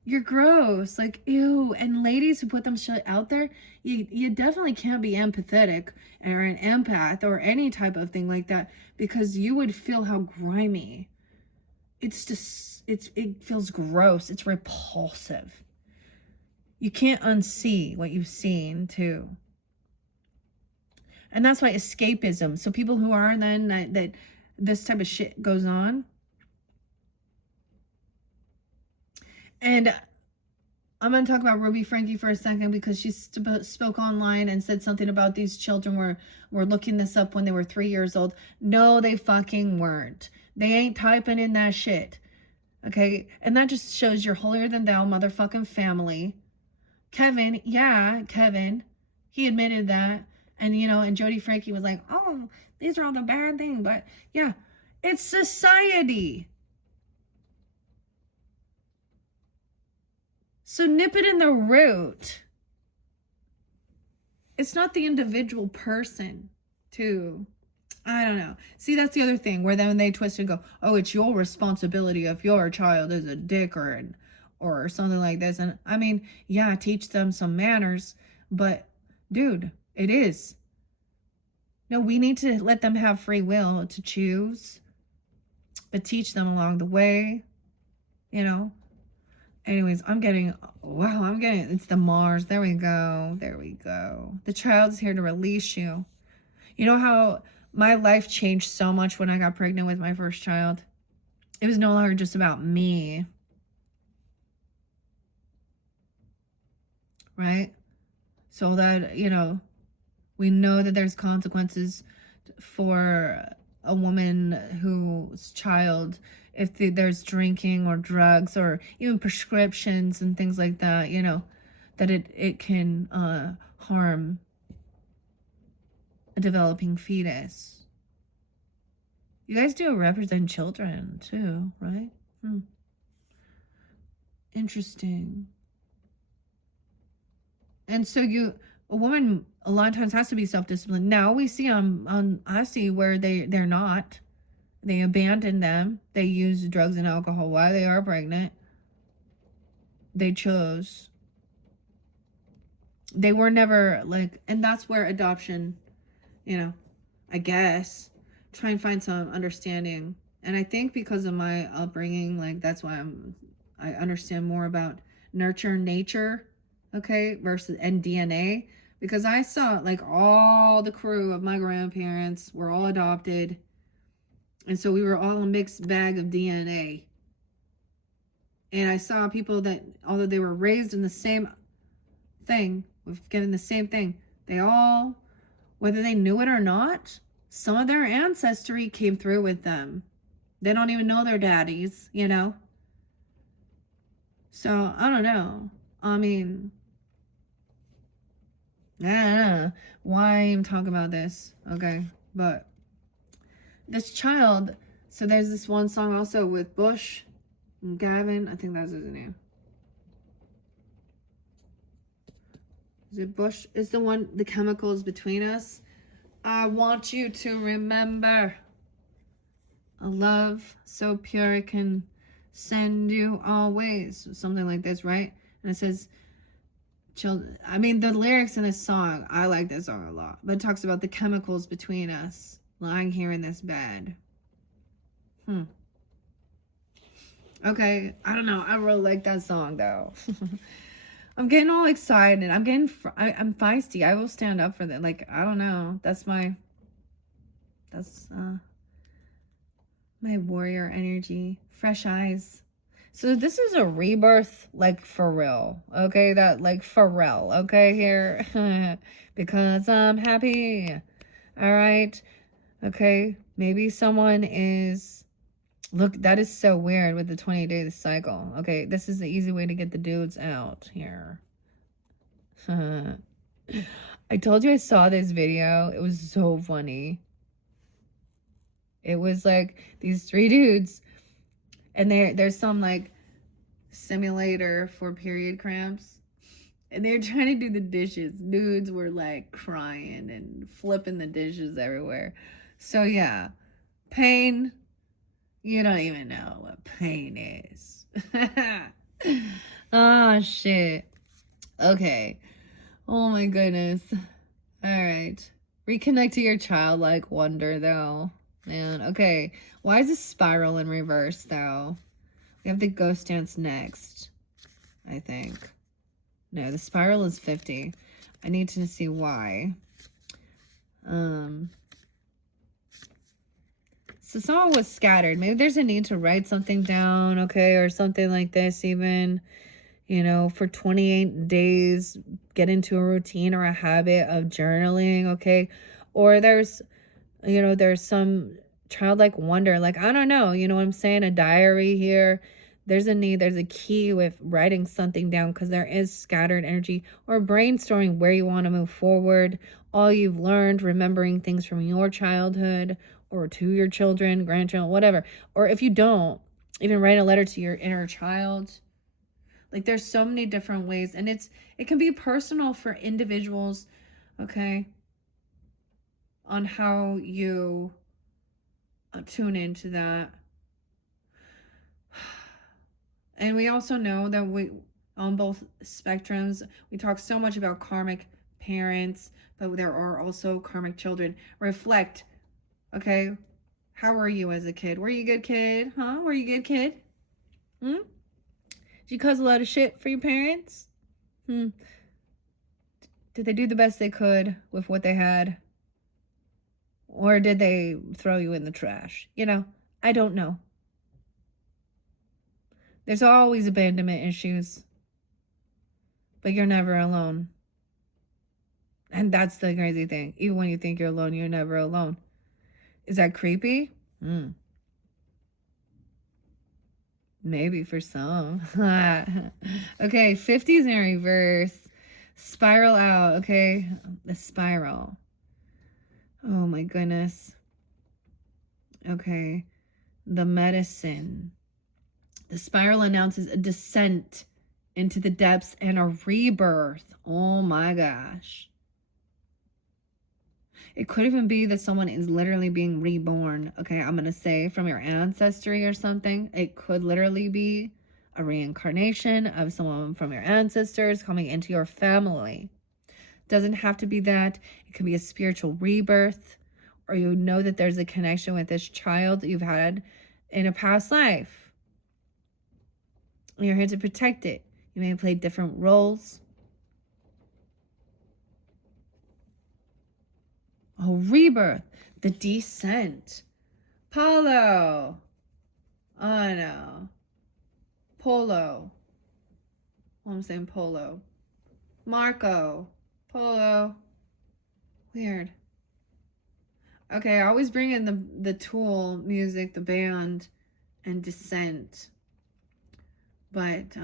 You're gross, like ew. And ladies who put them shit out there, you definitely can't be empathetic or an empath or any type of thing like that, because you would feel how grimy. It's just it feels gross. It's repulsive. You can't unsee what you've seen too. And that's why escapism. So people who are then that this type of shit goes on. And I'm going to talk about Ruby Frankie for a second, because she spoke online and said something about these children were looking this up when they were 3 years old. No, they fucking weren't. They ain't typing in that shit. Okay? And that just shows your holier than thou motherfucking family. Kevin, he admitted that. And, and Jody Frankie was like, oh, these are all the bad things. But, yeah, it's society. So nip it in the root. It's not the individual person, too. I don't know. See, that's the other thing, where then they twist and go, oh, it's your responsibility if your child is a dick or something like this. And, I mean, yeah, teach them some manners. But, dude, it is. No, we need to let them have free will to choose, but teach them along the way, Anyways, it's the Mars. There we go. The child's here to release you. You know how my life changed so much when I got pregnant with my first child? It was no longer just about me. Right? So that, we know that there's consequences for a woman whose child, if there's drinking or drugs or even prescriptions and things like that, that it can harm a developing fetus. You guys do represent children too, right? Interesting. And so a woman a lot of times has to be self-disciplined. Now we see I see where they're not. They abandon them. They use drugs and alcohol while they are pregnant. They chose. They were never and that's where adoption, I guess, try and find some understanding. And I think because of my upbringing, that's why I understand more about nurture and nature, okay, versus and DNA. Because I saw all the crew of my grandparents were all adopted. And so we were all a mixed bag of DNA. And I saw people that, although they were raised in the same thing, given the same thing, they all, whether they knew it or not, some of their ancestry came through with them. They don't even know their daddies, So, I don't know. I mean, I don't know why I'm talking about this, okay? But this child, so there's this one song also with Bush and Gavin. I think that's his name. Is it Bush? Is the one, the chemicals between us? I want you to remember a love so pure it can send you always. Something like this, right? And it says, children. I mean, the lyrics in this song, I like this song a lot. But it talks about the chemicals between us lying here in this bed. Okay, I don't know. I really like that song, though. I'm getting all excited. I'm feisty. I will stand up for that. I don't know. That's my warrior energy. Fresh eyes. So this is a rebirth, for real. Okay, that for real. Okay, here. Because I'm happy. All right. Okay, maybe someone is... Look, that is so weird with the 28 days cycle. Okay, this is the easy way to get the dudes out here. I told you I saw this video. It was so funny. It was like these three dudes, and there's some like simulator for period cramps. And they were trying to do the dishes. Dudes were like crying and flipping the dishes everywhere. So yeah, pain. You don't even know what pain is. Oh shit. Okay. Oh my goodness. All right. Reconnect to your childlike wonder though. Man, okay. Why is this spiral in reverse though? We have the ghost dance next, I think. No, the spiral is 50. I need to see why. So someone was scattered. Maybe there's a need to write something down, okay, or something like this even, you know, for 28 days, get into a routine or a habit of journaling, okay? Or there's, you know, there's some childlike wonder, like, I don't know, you know what I'm saying? A diary here. There's a need, there's a key with writing something down because there is scattered energy, or brainstorming where you want to move forward, all you've learned, remembering things from your childhood or to your children, grandchildren, whatever. Or if you don't, even write a letter to your inner child. Like there's so many different ways, and it can be personal for individuals, okay, on how you tune into that. And we also know that we, on both spectrums, we talk so much about karmic parents, but there are also karmic children. Reflect, okay? How were you as a kid? Were you a good kid? Huh? Were you a good kid? Hmm? Did you cause a lot of shit for your parents? Hmm. Did they do the best they could with what they had? Or did they throw you in the trash? You know, I don't know. There's always abandonment issues, but you're never alone. And that's the crazy thing. Even when you think you're alone, you're never alone. Is that creepy? Maybe for some. Okay, 50s in reverse. Spiral out, okay? The spiral. Oh my goodness. Okay. The medicine. The spiral announces a descent into the depths and a rebirth. Oh my gosh. It could even be that someone is literally being reborn. Okay, I'm going to say from your ancestry or something. It could literally be a reincarnation of someone from your ancestors coming into your family. Doesn't have to be that. It could be a spiritual rebirth, or you know that there's a connection with this child that you've had in a past life. You're here to protect it. You may play different roles. Oh, rebirth. The descent. Paulo. Oh no. Polo. Well, I'm saying Polo. Marco. Polo. Weird. Okay, I always bring in the Tool music, the band, and Descent. But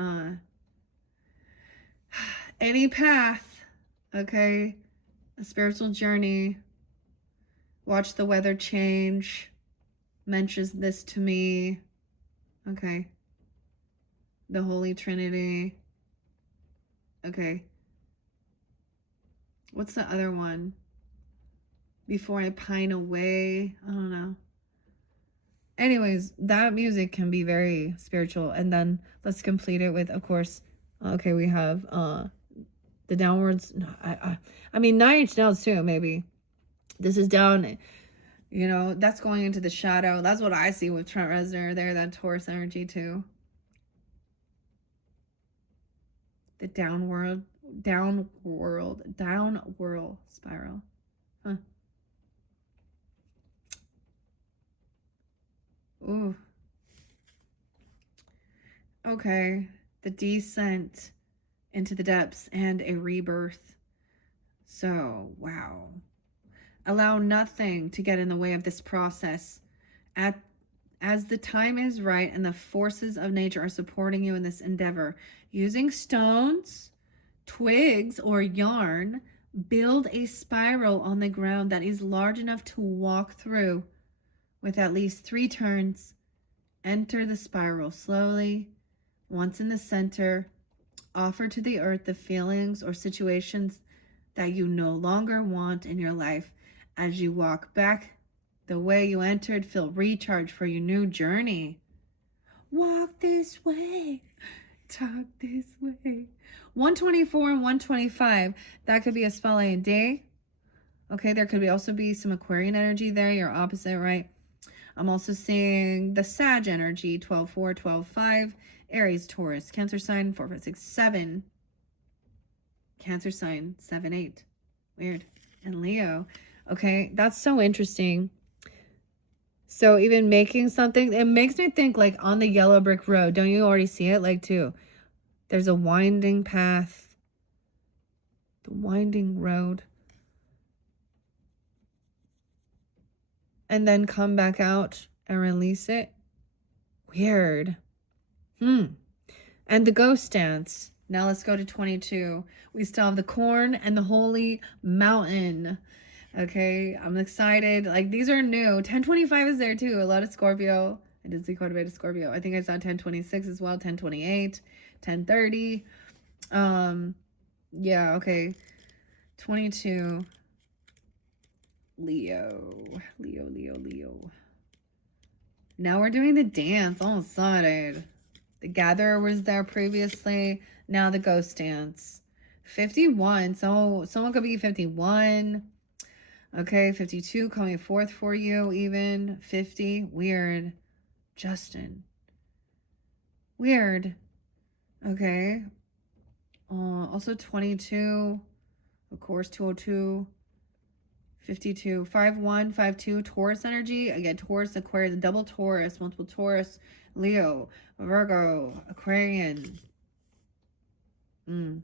any path, okay, a spiritual journey. Watch the weather change. Mentions this to me. Okay. The Holy Trinity. Okay. What's the other one? Before I pine away. I don't know. Anyways, that music can be very spiritual. And then let's complete it with, of course, okay, we have the downwards. I mean, 9 Inch Nails too, maybe. This is down, you know, that's going into the shadow. That's what I see with Trent Reznor there, that Taurus energy too. The downward spiral. Huh. Ooh. Okay. The descent into the depths and a rebirth. So, wow. Allow nothing to get in the way of this process. As the time is right and the forces of nature are supporting you in this endeavor, using stones twigs or yarn, build a spiral on the ground that is large enough to walk through with at least 3 turns. Enter the spiral slowly. Once in the center, offer to the earth the feelings or situations that you no longer want in your life. As you walk back the way you entered, feel recharged for your new journey. Walk this way, talk this way. 124 and 125, that could be a spell a day. Okay, there could also be some Aquarian energy there, your opposite, right? I'm also seeing the Sag energy, 12-4, 12-5, Aries, Taurus, Cancer sign, 4, 5, 6, 7. Cancer sign, 7, 8. Weird. And Leo. Okay, that's so interesting. So even making something, it makes me think like on the yellow brick road. Don't you already see it? Like too. There's a winding path. The winding road. And then come back out and release it. Weird. And the ghost dance. Now let's go to 22. We still have the corn and the holy mountain. Okay, I'm excited. Like, these are new. 1025 is there too. A lot of Scorpio. I did see quite a bit of Scorpio. I think I saw 1026 as well. 1028, 1030. Yeah, okay. 22. Leo. Now we're doing the dance. All excited. The gatherer was there previously. Now the ghost dance. 51. So someone could be 51. Okay, 52 coming forth for you even. 50. Weird. Justin. Weird. Okay. Also 22. Of course, 202. 52. 51, 52. Taurus energy. Again, Taurus, Aquarius, double Taurus, multiple Taurus. Leo, Virgo, Aquarian. The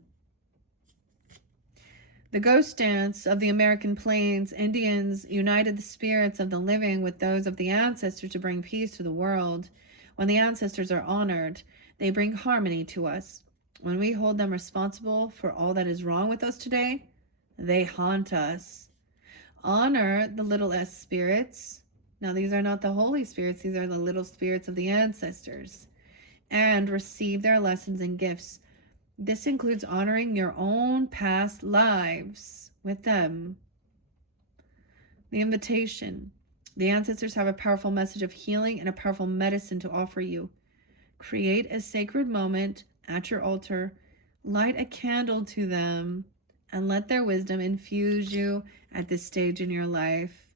ghost dance of the American Plains Indians united the spirits of the living with those of the ancestors to bring peace to the world. When the ancestors are honored, they bring harmony to us. When we hold them responsible for all that is wrong with us today, they haunt us. Honor the little s spirits. Now, these are not the holy spirits. These are the little spirits of the ancestors. And receive their lessons and gifts. This includes honoring your own past lives with them. The invitation. The ancestors have a powerful message of healing and a powerful medicine to offer you. Create a sacred moment at your altar. Light a candle to them and let their wisdom infuse you at this stage in your life.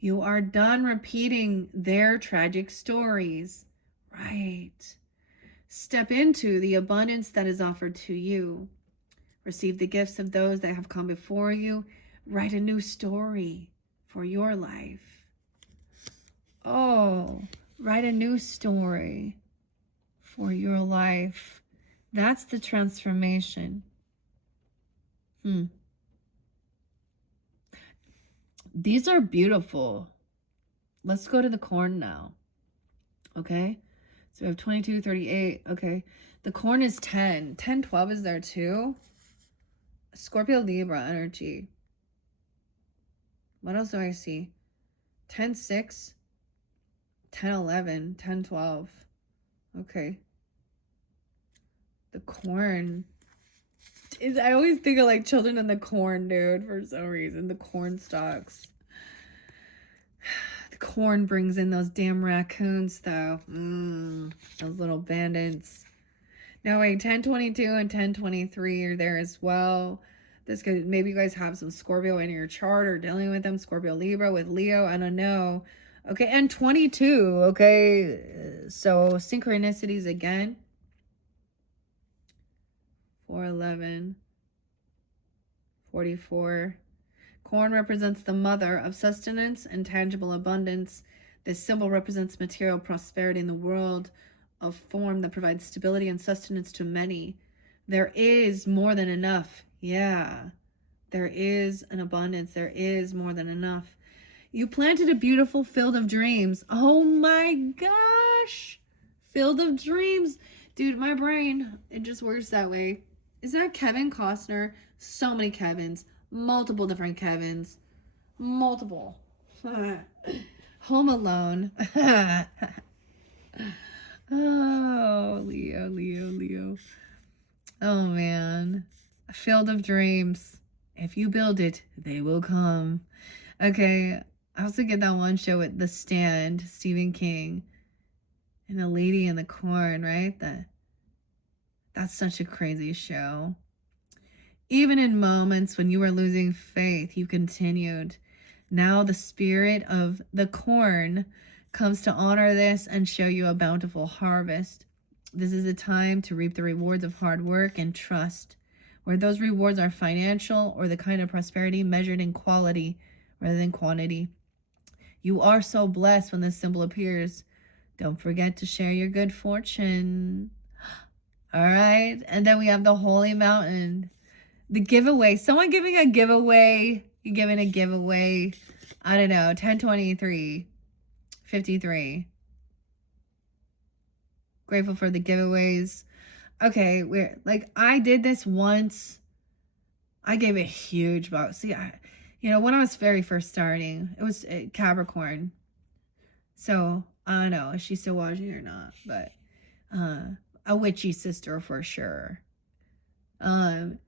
You are done repeating their tragic stories. Right. Step into the abundance that is offered to you. Receive the gifts of those that have come before you. Write a new story for your life. Oh, write a new story for your life. That's the transformation. These are beautiful. Let's go to the corn now. Okay. So we have 22, 38. Okay. The corn is 10. 10, 12 is there too. Scorpio, Libra energy. What else do I see? 10, 6. 10, 11. 10, 12. Okay. The corn. I always think of like children in the corn, dude, for some reason. The corn stalks. The corn brings in those damn raccoons, though. Those little bandits. No, wait, 1022 and 1023 are there as well. This could, maybe you guys have some Scorpio in your chart or dealing with them. Scorpio, Libra with Leo, I don't know. Okay, and 22, okay. So synchronicities again. 411, 44. Corn represents the mother of sustenance and tangible abundance. This symbol represents material prosperity in the world, a form that provides stability and sustenance to many. There is more than enough. Yeah, there is an abundance. There is more than enough. You planted a beautiful field of dreams. Oh my gosh. Field of dreams. Dude, my brain, it just works that way. Is that Kevin Costner? So many Kevins. Multiple different Kevins. Multiple. Home Alone. Oh, Leo, Leo, Leo. Oh, man. A field of dreams. If you build it, they will come. Okay. I also get that one show with The Stand, Stephen King, and the lady in the corn, right? That's such a crazy show. Even in moments when you were losing faith, you continued. Now the spirit of the corn comes to honor this and show you a bountiful harvest. This is a time to reap the rewards of hard work and trust, where those rewards are financial or the kind of prosperity measured in quality rather than quantity. You are so blessed when this symbol appears. Don't forget to share your good fortune. All right. And then we have the Holy Mountain. The giveaway. Someone giving a giveaway. You're giving a giveaway. I don't know. 1023. 53. Grateful for the giveaways. Okay. We're like, I did this once. I gave a huge box. See, when I was very first starting, it was Capricorn. So I don't know if she's still watching or not, but a witchy sister for sure. And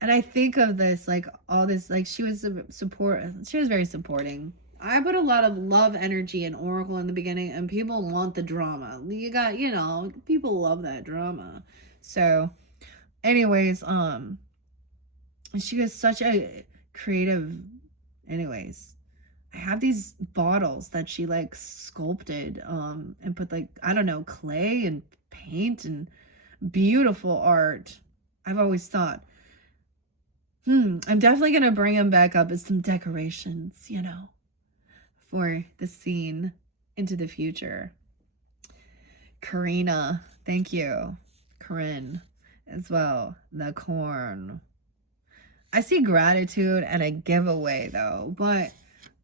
I think of this, like, all this, like, she was very supporting. I put a lot of love energy in Oracle in the beginning, and people want the drama. People love that drama. So, anyways, she was such a creative, anyways. I have these bottles that she, like, sculpted, and put, like, I don't know, clay and paint and beautiful art. I've always thought, I'm definitely going to bring them back up as some decorations, for the scene into the future. Karina, thank you. Corinne as well. The corn. I see gratitude and a giveaway though, but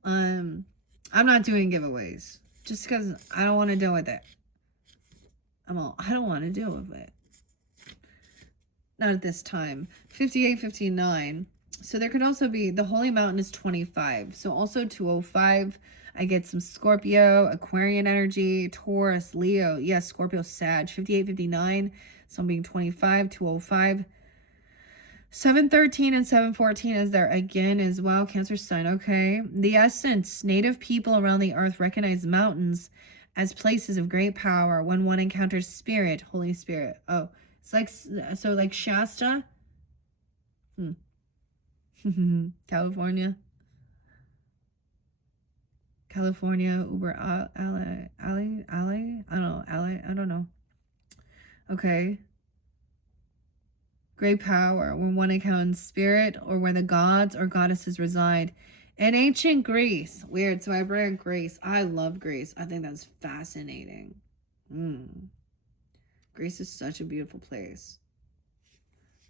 I'm not doing giveaways just because I don't want to deal with it. I don't want to deal with it. Not at this time. 58, 59. So there could also be, the Holy Mountain is 25. So also 205. I get some Scorpio, Aquarian energy, Taurus, Leo. Yes, Scorpio, Sag. 58, 59. So I'm being 25, 205. 713 and 714 is there again as well. Cancer sign. Okay. The essence. Native people around the earth recognize mountains as places of great power when one encounters spirit, Holy Spirit. Oh. It's like Shasta. California, Uber, alley. I don't know. Okay. Great power when one encounters spirit or where the gods or goddesses reside. In ancient Greece, weird. So I bring Greece. I love Greece. I think that's fascinating. Greece is such a beautiful place.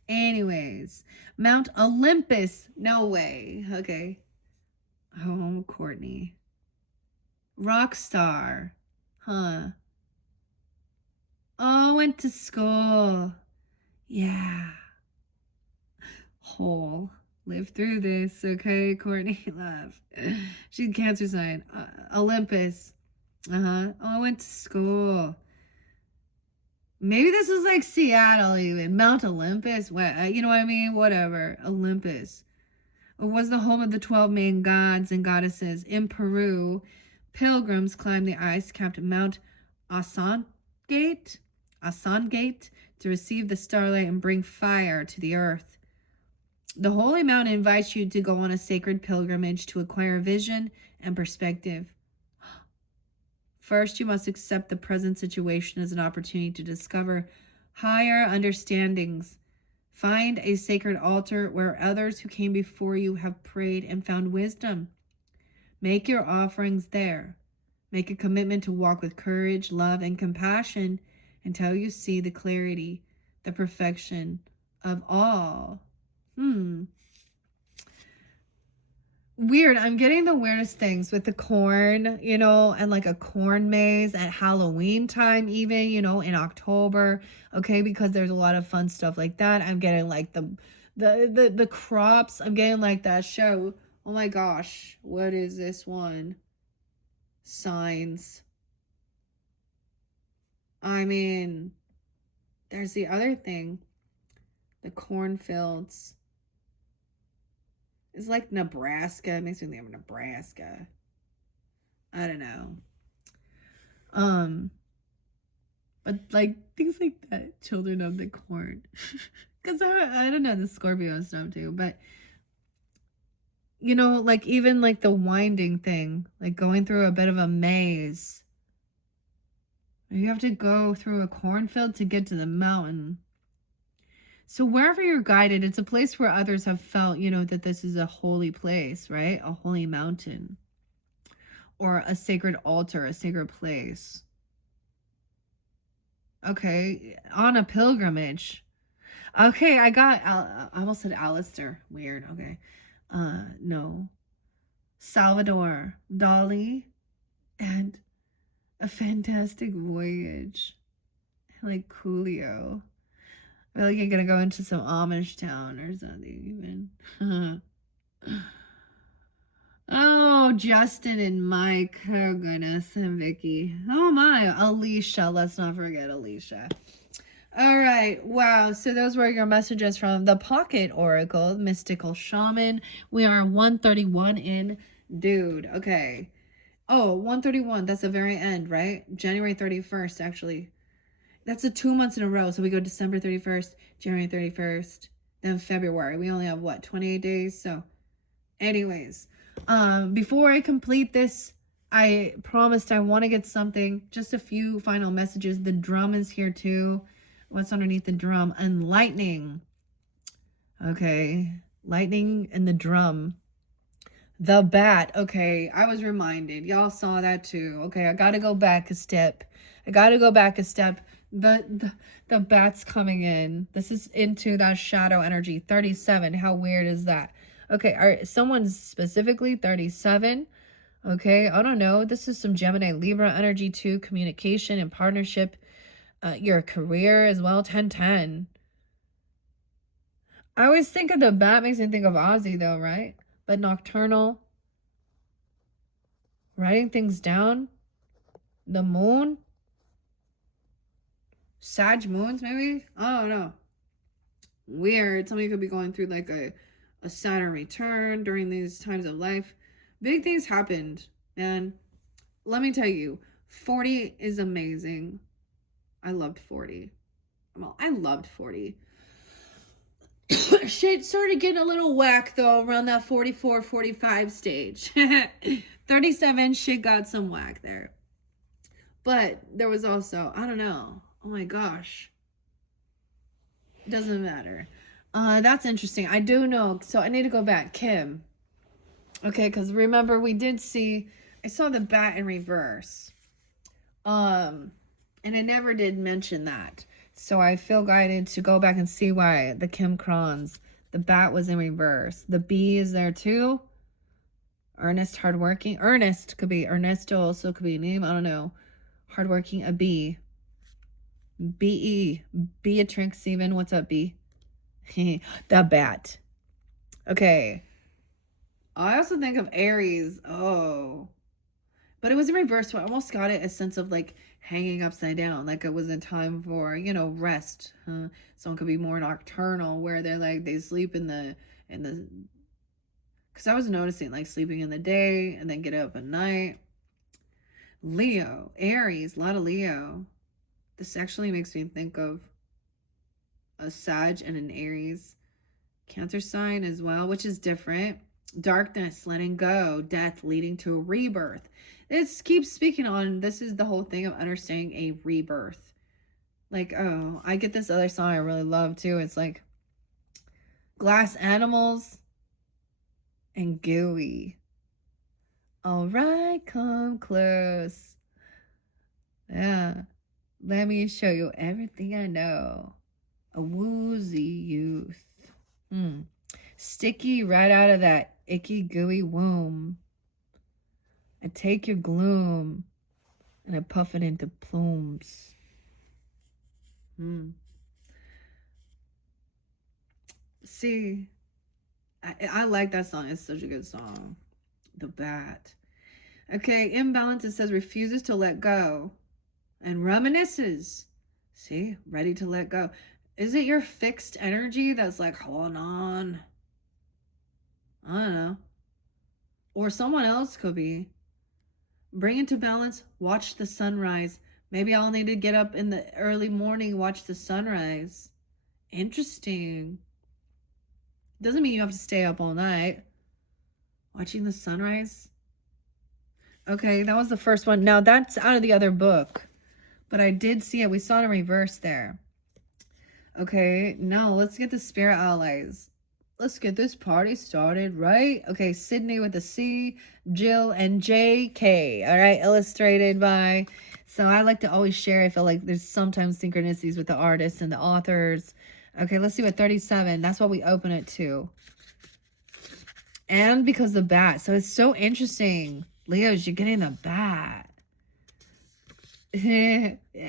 Anyways, Mount Olympus. No way. Okay. Oh, Courtney. Rockstar. Huh. Oh, went to school. Yeah. Whole. Live through this, okay, Courtney? Love. She's Cancer sign. Olympus. Oh, I went to school. Maybe this is like Seattle even. Mount Olympus. You know what I mean? Whatever. Olympus. It was the home of the 12 main gods and goddesses. In Peru, pilgrims climbed the ice-capped Mount Asangate to receive the starlight and bring fire to the earth. The Holy Mountain invites you to go on a sacred pilgrimage to acquire vision and perspective. First, you must accept the present situation as an opportunity to discover higher understandings. Find a sacred altar where others who came before you have prayed and found wisdom. Make your offerings there. Make a commitment to walk with courage, love, and compassion until you see the clarity, the perfection of all. Weird. I'm getting the weirdest things with the corn, and like a corn maze at Halloween time, even, in October. Okay, because there's a lot of fun stuff like that. I'm getting like the crops. I'm getting like that show. Oh my gosh, what is this one? Signs. I mean, there's the other thing. The cornfields. It's like Nebraska. It makes me think of Nebraska. I don't know. Um, but like things like that, children of the corn. Because I don't know the Scorpio stuff too, but like even like the winding thing, like going through a bit of a maze. You have to go through a cornfield to get to the mountain. So wherever you're guided, it's a place where others have felt, that this is a holy place, right? A holy mountain or a sacred altar, a sacred place. Okay, on a pilgrimage. Okay, I almost said Alistair. Weird. Okay. No. Salvador Dali and A Fantastic Voyage. Like Coolio. I feel like I'm gonna go into some Amish town or something even. Oh, Justin and Mike. Oh goodness. And Vicky. Oh my. Alicia. Let's not forget Alicia. All right. Wow. So those were your messages from the Pocket Oracle, Mystical Shaman. We are 131 in. Dude. Okay. Oh, 131. That's the very end, right? January 31st, actually. That's the 2 months in a row. So we go December 31st, January 31st, then February. We only have what, 28 days? So, anyways, before I complete this, I promised I want to get something, just a few final messages. The drum is here too. What's underneath the drum? And lightning. Okay. Lightning and the drum. The bat. Okay, I was reminded. Y'all saw that too. Okay, I gotta go back a step. The bat's coming in. This is into that shadow energy. 37. How weird is that? Okay, someone's specifically 37. Okay, I don't know. This is some Gemini Libra energy too. Communication and partnership. Your career as well. 1010. I always think of the bat, makes me think of Ozzy though, right? But nocturnal. Writing things down. The moon. Sag moons, maybe? I don't know. Weird. Somebody could be going through like a Saturn return during these times of life. Big things happened. And let me tell you, 40 is amazing. I loved 40. Well, I loved 40. Shit started getting a little whack though around that 44, 45 stage. 37, shit got some whack there. But there was also, I don't know. Oh my gosh. Doesn't matter. That's interesting. I do know. So I need to go back. Kim. Okay, because remember we did see. I saw the bat in reverse. And I never did mention that. So I feel guided to go back and see why the Kim Crons, the bat was in reverse. The bee is there too. Earnest, hardworking. Ernest could be Ernesto. Also could be a name. I don't know. Hardworking, a bee. B-E. Beatrix even. What's up, B? The bat. Okay. I also think of Aries. Oh. But it was in reverse, so I almost got it a sense of like hanging upside down. Like it was a time for, rest. Someone could be more nocturnal where they're like they sleep in the because I was noticing like sleeping in the day and then get up at night. Leo, Aries, a lot of Leo. This actually makes me think of a Sag and an Aries Cancer sign as well, which is different. Darkness, letting go, death leading to a rebirth. It keeps speaking on this is the whole thing of understanding a rebirth. Like, oh, I get this other song I really love too. It's like glass animals and gooey. All right, come close. Yeah. Let me show you everything I know. A woozy youth. Sticky right out of that icky, gooey womb. I take your gloom and I puff it into plumes. See, I like that song. It's such a good song. The Bat. Okay, imbalance, it says refuses to let go and reminisces. See, ready to let go. Is it your fixed energy that's like, hold on? I don't know. Or someone else could be. Bring it to balance, watch the sunrise. Maybe I'll need to get up in the early morning, watch the sunrise. Interesting. Doesn't mean you have to stay up all night. Watching the sunrise. Okay, that was the first one. Now that's out of the other book. But I did see it. We saw it in reverse there. Okay, now let's get the spirit allies. Let's get this party started, right? Okay, Sydney with a C, Jill, and JK. All right, illustrated by. So I like to always share. I feel like there's sometimes synchronicities with the artists and the authors. Okay, let's see what 37. That's what we open it to. And because the bat. So it's so interesting. Leos, you're getting the bat.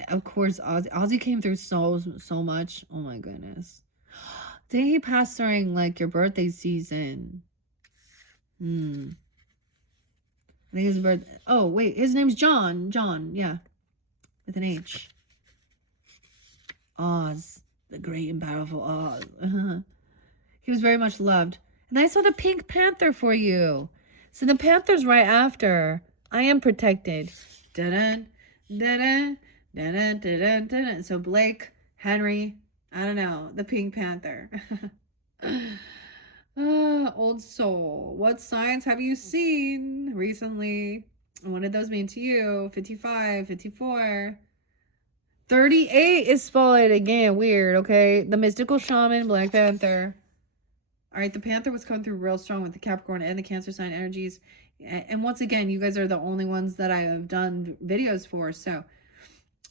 Of course, Ozzy came through so much. Oh my goodness. Did he pass during like your birthday season? I think his birthday. Oh wait, his name's John. John, yeah, with an H. Oz, the great and powerful Oz. He was very much loved. And I saw the Pink Panther for you. So the Panther's right after. I am protected. Dun dun dun dun dun. So Blake, Henry, I don't know, the Pink Panther. Old soul. What signs have you seen recently? And what did those mean to you? 55, 54. 38 is spotted again. Weird, okay? The mystical shaman, Black Panther. All right, the Panther was coming through real strong with the Capricorn and the Cancer sign energies. And once again, you guys are the only ones that I have done videos for. So,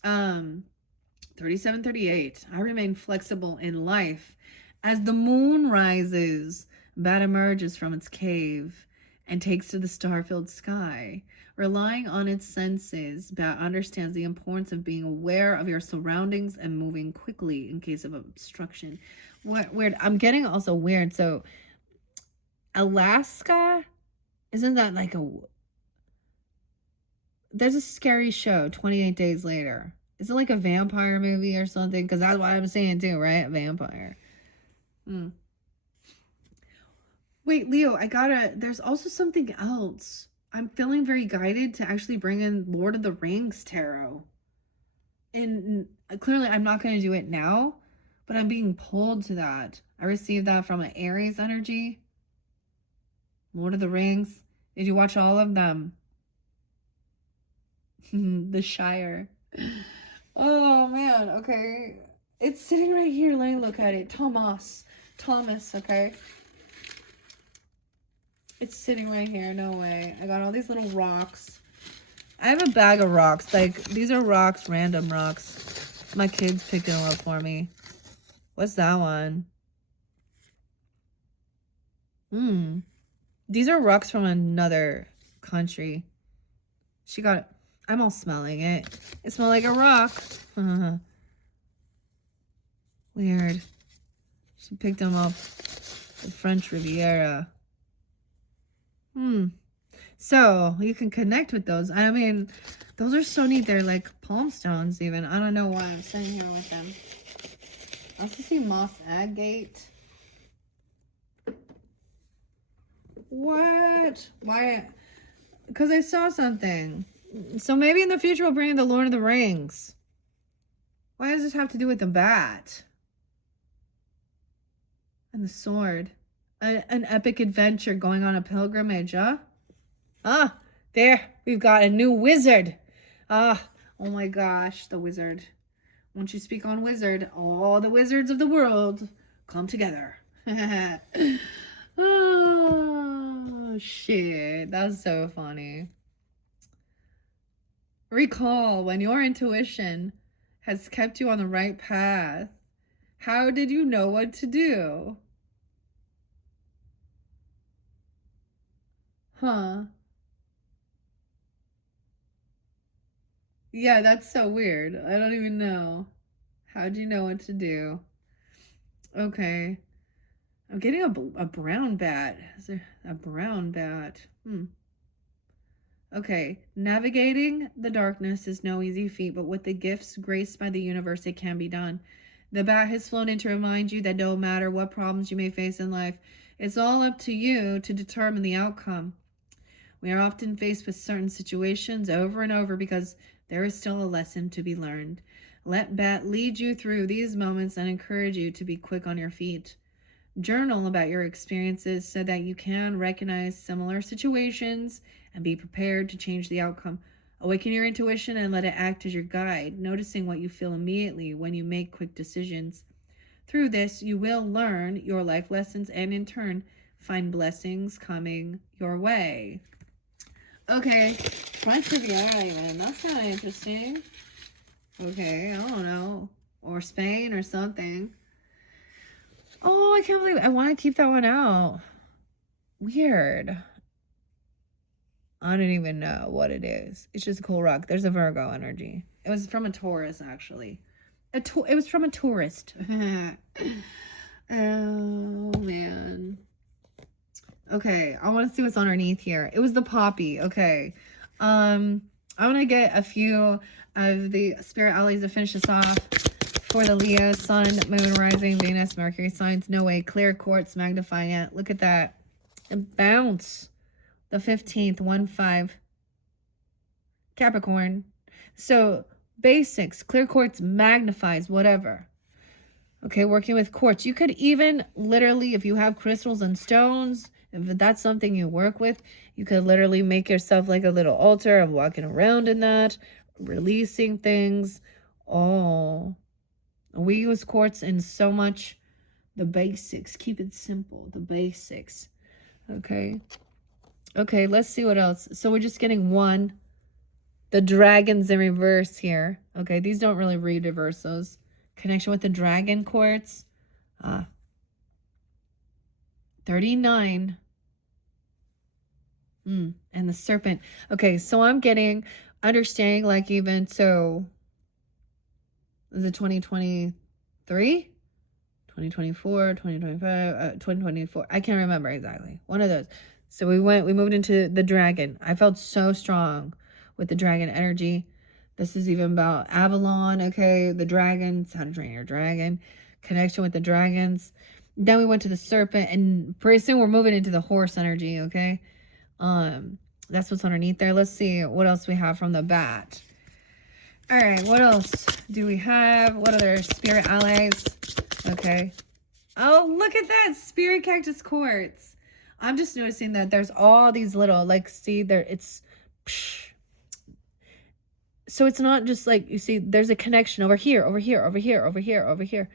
37, 38. I remain flexible in life. As the moon rises, Bat emerges from its cave and takes to the star-filled sky. Relying on its senses, Bat understands the importance of being aware of your surroundings and moving quickly in case of obstruction. Weird. I'm getting also weird. So, Alaska, isn't that like a... There's a scary show, 28 Days Later. Is it like a vampire movie or something? Because that's what I'm saying too, right? Vampire. Wait, Leo, there's also something else. I'm feeling very guided to actually bring in Lord of the Rings tarot. And clearly I'm not going to do it now, but I'm being pulled to that. I received that from an Aries energy. Lord of the Rings. Did you watch all of them? The Shire. Oh man, okay. It's sitting right here. Let me look at it. Thomas, okay? It's sitting right here. No way. I got all these little rocks. I have a bag of rocks. Like, these are rocks, random rocks. My kids picked them up for me. What's that one? These are rocks from another country. She got it. I'm all smelling it. It smells like a rock. Weird. She picked them up the French Riviera. So you can connect with those. I mean, those are so neat. They're like palm stones even. I don't know why I'm sitting here with them. I also see moss agate. What? Why? Because I saw something. So maybe in the future we'll bring in the Lord of the Rings. Why does this have to do with the bat? And the sword. An epic adventure going on a pilgrimage, huh? Ah, there. We've got a new wizard. Oh my gosh, the wizard. Once you speak on wizard, all the wizards of the world come together. Oh, shit. That's so funny. Recall when your intuition has kept you on the right path. How did you know what to do? Huh. Yeah, that's so weird. I don't even know. How'd you know what to do? Okay. I'm getting a brown bat. Is there a brown bat? Okay. Navigating the darkness is no easy feat, but with the gifts graced by the universe, it can be done. The bat has flown in to remind you that no matter what problems you may face in life, it's all up to you to determine the outcome. We are often faced with certain situations over and over because there is still a lesson to be learned. Let Bat lead you through these moments and encourage you to be quick on your feet. Journal about your experiences so that you can recognize similar situations and be prepared to change the outcome. Awaken your intuition and let it act as your guide, noticing what you feel immediately when you make quick decisions. Through this, you will learn your life lessons and in turn find blessings coming your way. Okay, French Riviera even. That's kind of interesting. Okay, I don't know. Or Spain or something. Oh, I can't believe it. I want to keep that one out. Weird. I don't even know what it is. It's just a cool rock. There's a Virgo energy. It was from a Taurus, actually. It was from a tourist. Oh, man. Okay, I want to see what's underneath here. It was the poppy. Okay. I want to get a few of the spirit allies to finish this off for the Leo, Sun, Moon, Rising, Venus, Mercury signs. No way. Clear quartz, magnifying it. Look at that. And bounce. The 15th, 1-5. Capricorn. So, basics. Clear quartz magnifies whatever. Okay, working with quartz. You could even literally, if you have crystals and stones, if that's something you work with, you could literally make yourself like a little altar of walking around in that, releasing things. Oh, we use quartz in so much. The basics. Keep it simple. The basics. Okay. Okay, let's see what else. So we're just getting one. The dragons in reverse here. Okay, these don't really read reversos. Connection with the dragon quartz. 39. And the serpent. Okay, so I'm getting understanding, like, even so, is it 2023? 2024, 2025, 2024. I can't remember exactly. One of those. So we moved into the dragon. I felt so strong with the dragon energy. This is even about Avalon, okay? The dragons, how to train your dragon, connection with the dragons. Then we went to the serpent, and pretty soon we're moving into the horse energy, okay? That's what's underneath there. Let's see what else we have from the bat. All right, what else do we have? What other spirit allies? Okay. Oh, look at that. Spirit cactus quartz. I'm just noticing that there's all these little, like, see there, it's, psh. So it's not just like, you see, there's a connection over here, over here, over here, over here, over here.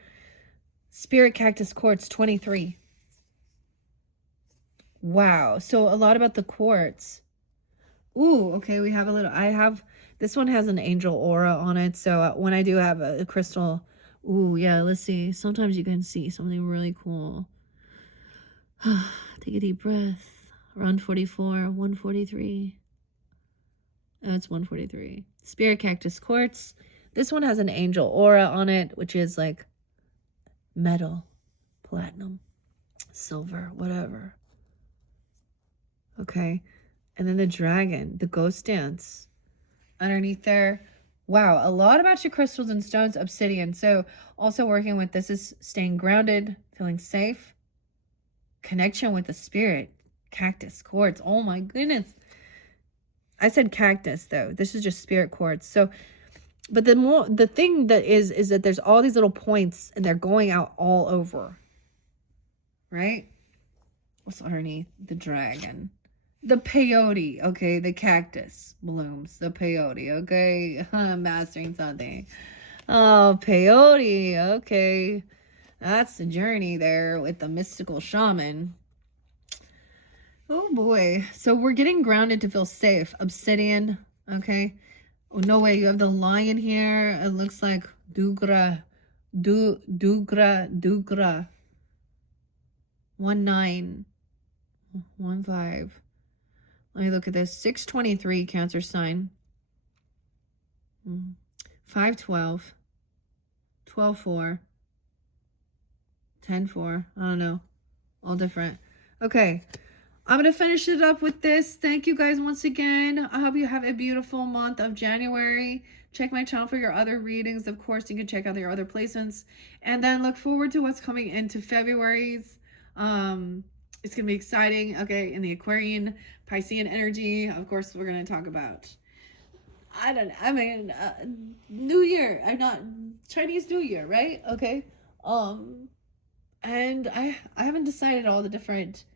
Spirit cactus quartz 23. Wow. So a lot about the quartz. Ooh, okay. We have a little, this one has an angel aura on it. So when I do have a crystal, ooh, yeah, let's see. Sometimes you can see something really cool. Take a deep breath. Around 44, 143. Oh, it's 143. Spirit cactus quartz. This one has an angel aura on it, which is like metal, platinum, silver, whatever. Okay. And then the dragon, the ghost dance underneath there. Wow, a lot about your crystals and stones, obsidian. So also working with this is staying grounded, feeling safe, connection with the spirit, cactus, quartz. Oh my goodness. I said cactus though. This is just spirit quartz. So, but the thing that is that there's all these little points and they're going out all over. Right? What's underneath the dragon? The peyote, okay, the cactus blooms, the peyote, okay, I'm mastering something. Oh, peyote, okay, that's the journey there with the mystical shaman. Oh boy, so we're getting grounded to feel safe. Obsidian, okay. Oh, no way, you have the lion here. It looks like Dugra. 1915. Let me look at this. 623 Cancer sign. 512. 12-4. 10-4. I don't know. All different. Okay. I'm going to finish it up with this. Thank you guys once again. I hope you have a beautiful month of January. Check my channel for your other readings. Of course, you can check out your other placements. And then look forward to what's coming into February's. It's going to be exciting. Okay, in the Aquarian, Piscean energy. Of course, we're going to talk about, New Year. I'm not Chinese New Year, right? Okay. And I haven't decided all the different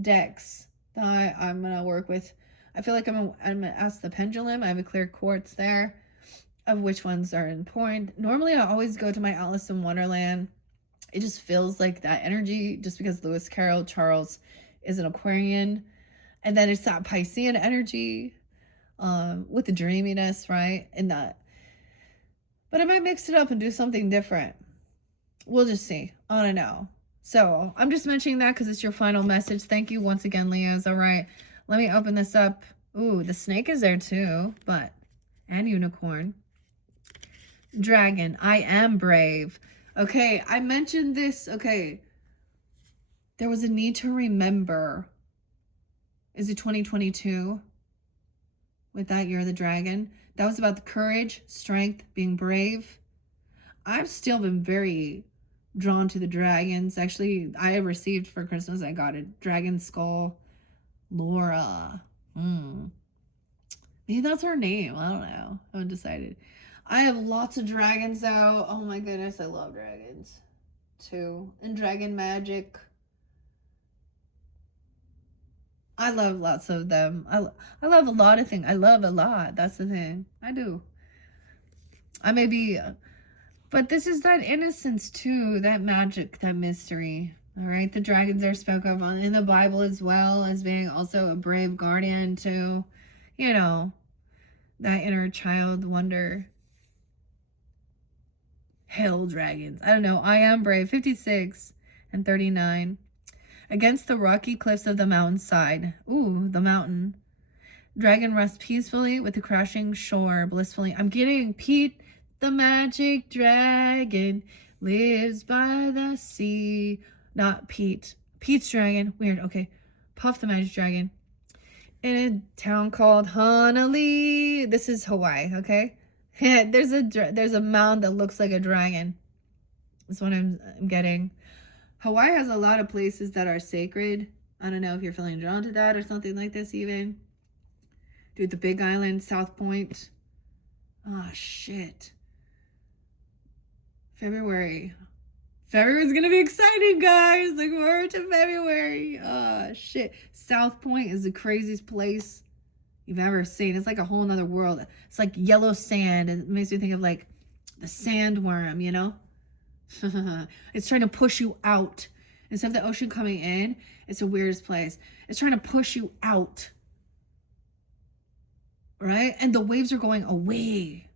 decks that I'm gonna work with. I feel like I'm gonna ask the pendulum. I have a clear quartz there of which ones are important. Normally I always go to my Alice in Wonderland. It just feels like that energy just because Lewis Carroll Charles is an Aquarian. And then it's that Piscean energy with the dreaminess, right? And that. But I might mix it up and do something different. We'll just see. I don't know. So I'm just mentioning that because it's your final message. Thank you once again, Leos. All right. Let me open this up. Ooh, the snake is there too. And unicorn. Dragon. I am brave. Okay. I mentioned this. Okay. There was a need to remember. Is it 2022? With that year of the dragon. That was about the courage, strength, being brave. I've still been very drawn to the dragons. Actually, I received for Christmas, I got a dragon skull. Laura. Maybe that's her name. I don't know. I haven't decided. I have lots of dragons though. Oh my goodness, I love dragons too. And dragon magic. I love lots of them. I love a lot of things. I love a lot. That's the thing. I do. I may be... But this is that innocence too, that magic, that mystery. All right, the dragons are spoken of in the Bible as well as being also a brave guardian too. You know, that inner child wonder. Hell dragons. I don't know. I am brave. 56 and 39. Against the rocky cliffs of the mountainside. Ooh, the mountain. Dragon rests peacefully with the crashing shore blissfully. I'm getting Pete. The magic dragon lives by the sea. Not Pete. Pete's dragon. Weird. Okay. Puff the magic dragon. In a town called Honolulu. This is Hawaii, okay? there's a mound that looks like a dragon. That's what I'm getting. Hawaii has a lot of places that are sacred. I don't know if you're feeling drawn to that or something like this even. Dude, the Big Island, South Point. Oh, shit. February. February's gonna be exciting, guys. Look forward to February. Oh, shit. South Point is the craziest place you've ever seen. It's like a whole nother world. It's like yellow sand. It makes me think of like the sandworm, you know? It's trying to push you out. Instead of the ocean coming in, it's the weirdest place. It's trying to push you out. Right? And the waves are going away.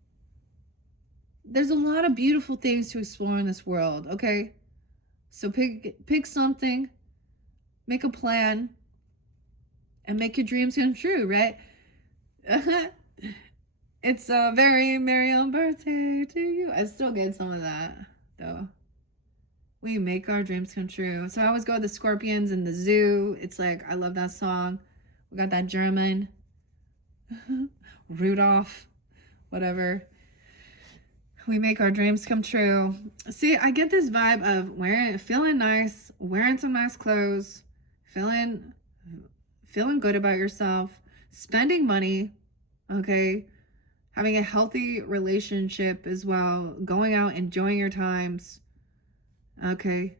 There's a lot of beautiful things to explore in this world, okay? So pick something, make a plan, and make your dreams come true, right? It's a very merry on birthday to you. I still get some of that, though. We make our dreams come true. So I always go to the Scorpions in the zoo. It's like, I love that song. We got that German. Rudolph. Whatever. We make our dreams come true. See, I get this vibe of feeling nice, wearing some nice clothes, feeling good about yourself, spending money, okay? Having a healthy relationship as well, going out, enjoying your times, okay?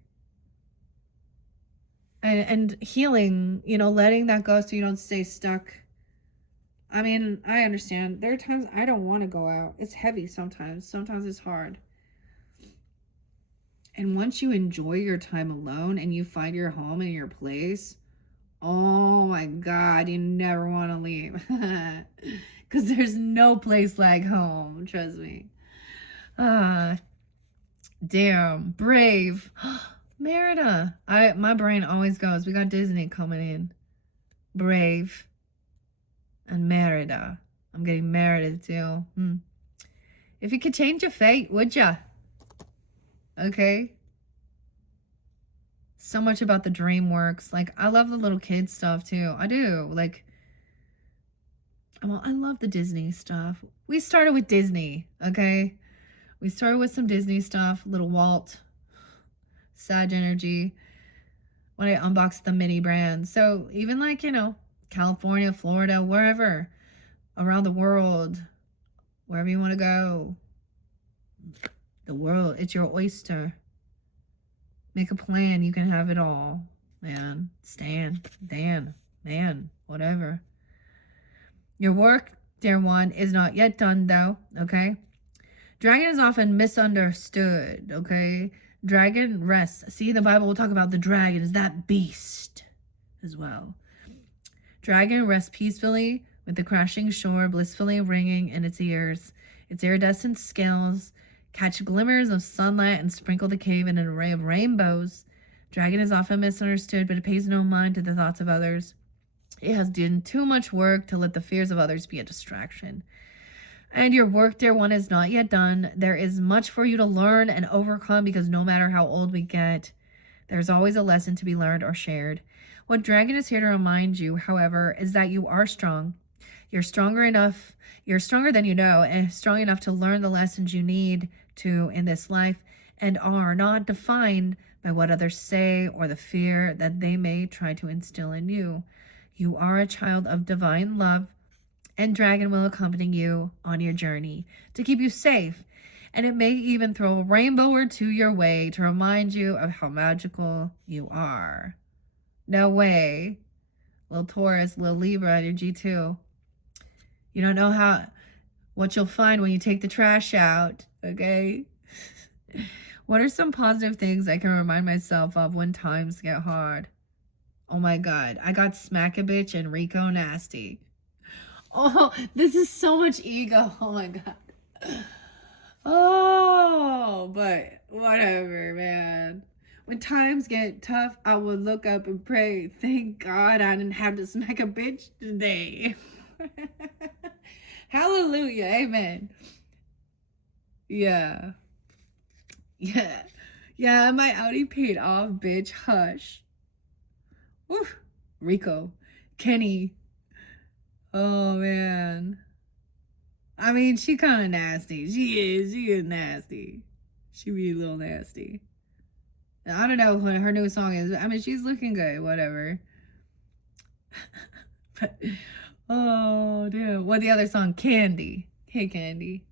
And healing, you know, letting that go so you don't stay stuck. I mean, I understand. There are times I don't want to go out. It's heavy sometimes. Sometimes it's hard. And once you enjoy your time alone and you find your home and your place, oh my God, you never want to leave. Because there's no place like home. Trust me. Damn. Brave. Merida. My brain always goes, we got Disney coming in. Brave. And Merida. I'm getting Merida too. If you could change your fate, would ya? Okay. So much about the DreamWorks. Like, I love the little kid stuff too. I do. Like, well, I love the Disney stuff. We started with Disney, okay? We started with some Disney stuff. Little Walt, Sag Energy. When I unboxed the mini brands. So even like, California, Florida, wherever, around the world, wherever you want to go. The world, it's your oyster. Make a plan. You can have it all. Man, Stan, Dan, man, whatever. Your work, dear one, is not yet done, though, okay? Dragon is often misunderstood, okay? Dragon rests. See, the Bible will talk about the dragon as that beast as well. Dragon rests peacefully with the crashing shore blissfully ringing in its ears. Its iridescent scales catch glimmers of sunlight and sprinkle the cave in an array of rainbows. Dragon is often misunderstood, but it pays no mind to the thoughts of others. It has done too much work to let the fears of others be a distraction. And your work, dear one, is not yet done. There is much for you to learn and overcome because no matter how old we get, there's always a lesson to be learned or shared. What Dragon is here to remind you, however, is that you are strong. You're stronger enough. You're stronger than you know and strong enough to learn the lessons you need to in this life and are not defined by what others say or the fear that they may try to instill in you. You are a child of divine love, and Dragon will accompany you on your journey to keep you safe. And it may even throw a rainbow or two your way to remind you of how magical you are. No way. Little Taurus, little Libra energy too. You don't know what you'll find when you take the trash out, okay? What are some positive things I can remind myself of when times get hard? Oh my God, I got Smack a Bitch and Rico Nasty. Oh, this is so much ego. Oh my God. Oh, but whatever, man. When times get tough, I would look up and pray, thank God I didn't have to smack a bitch today. Hallelujah. Amen. Yeah. Yeah. Yeah, my Audi paid off, bitch. Hush. Woo. Rico. Kenny. Oh, man. I mean, she kind of nasty. She is nasty. She be a little nasty. I don't know what her new song is. I mean, she's looking good, whatever. But, oh, dude. What the other song? Candy. Hey, Candy.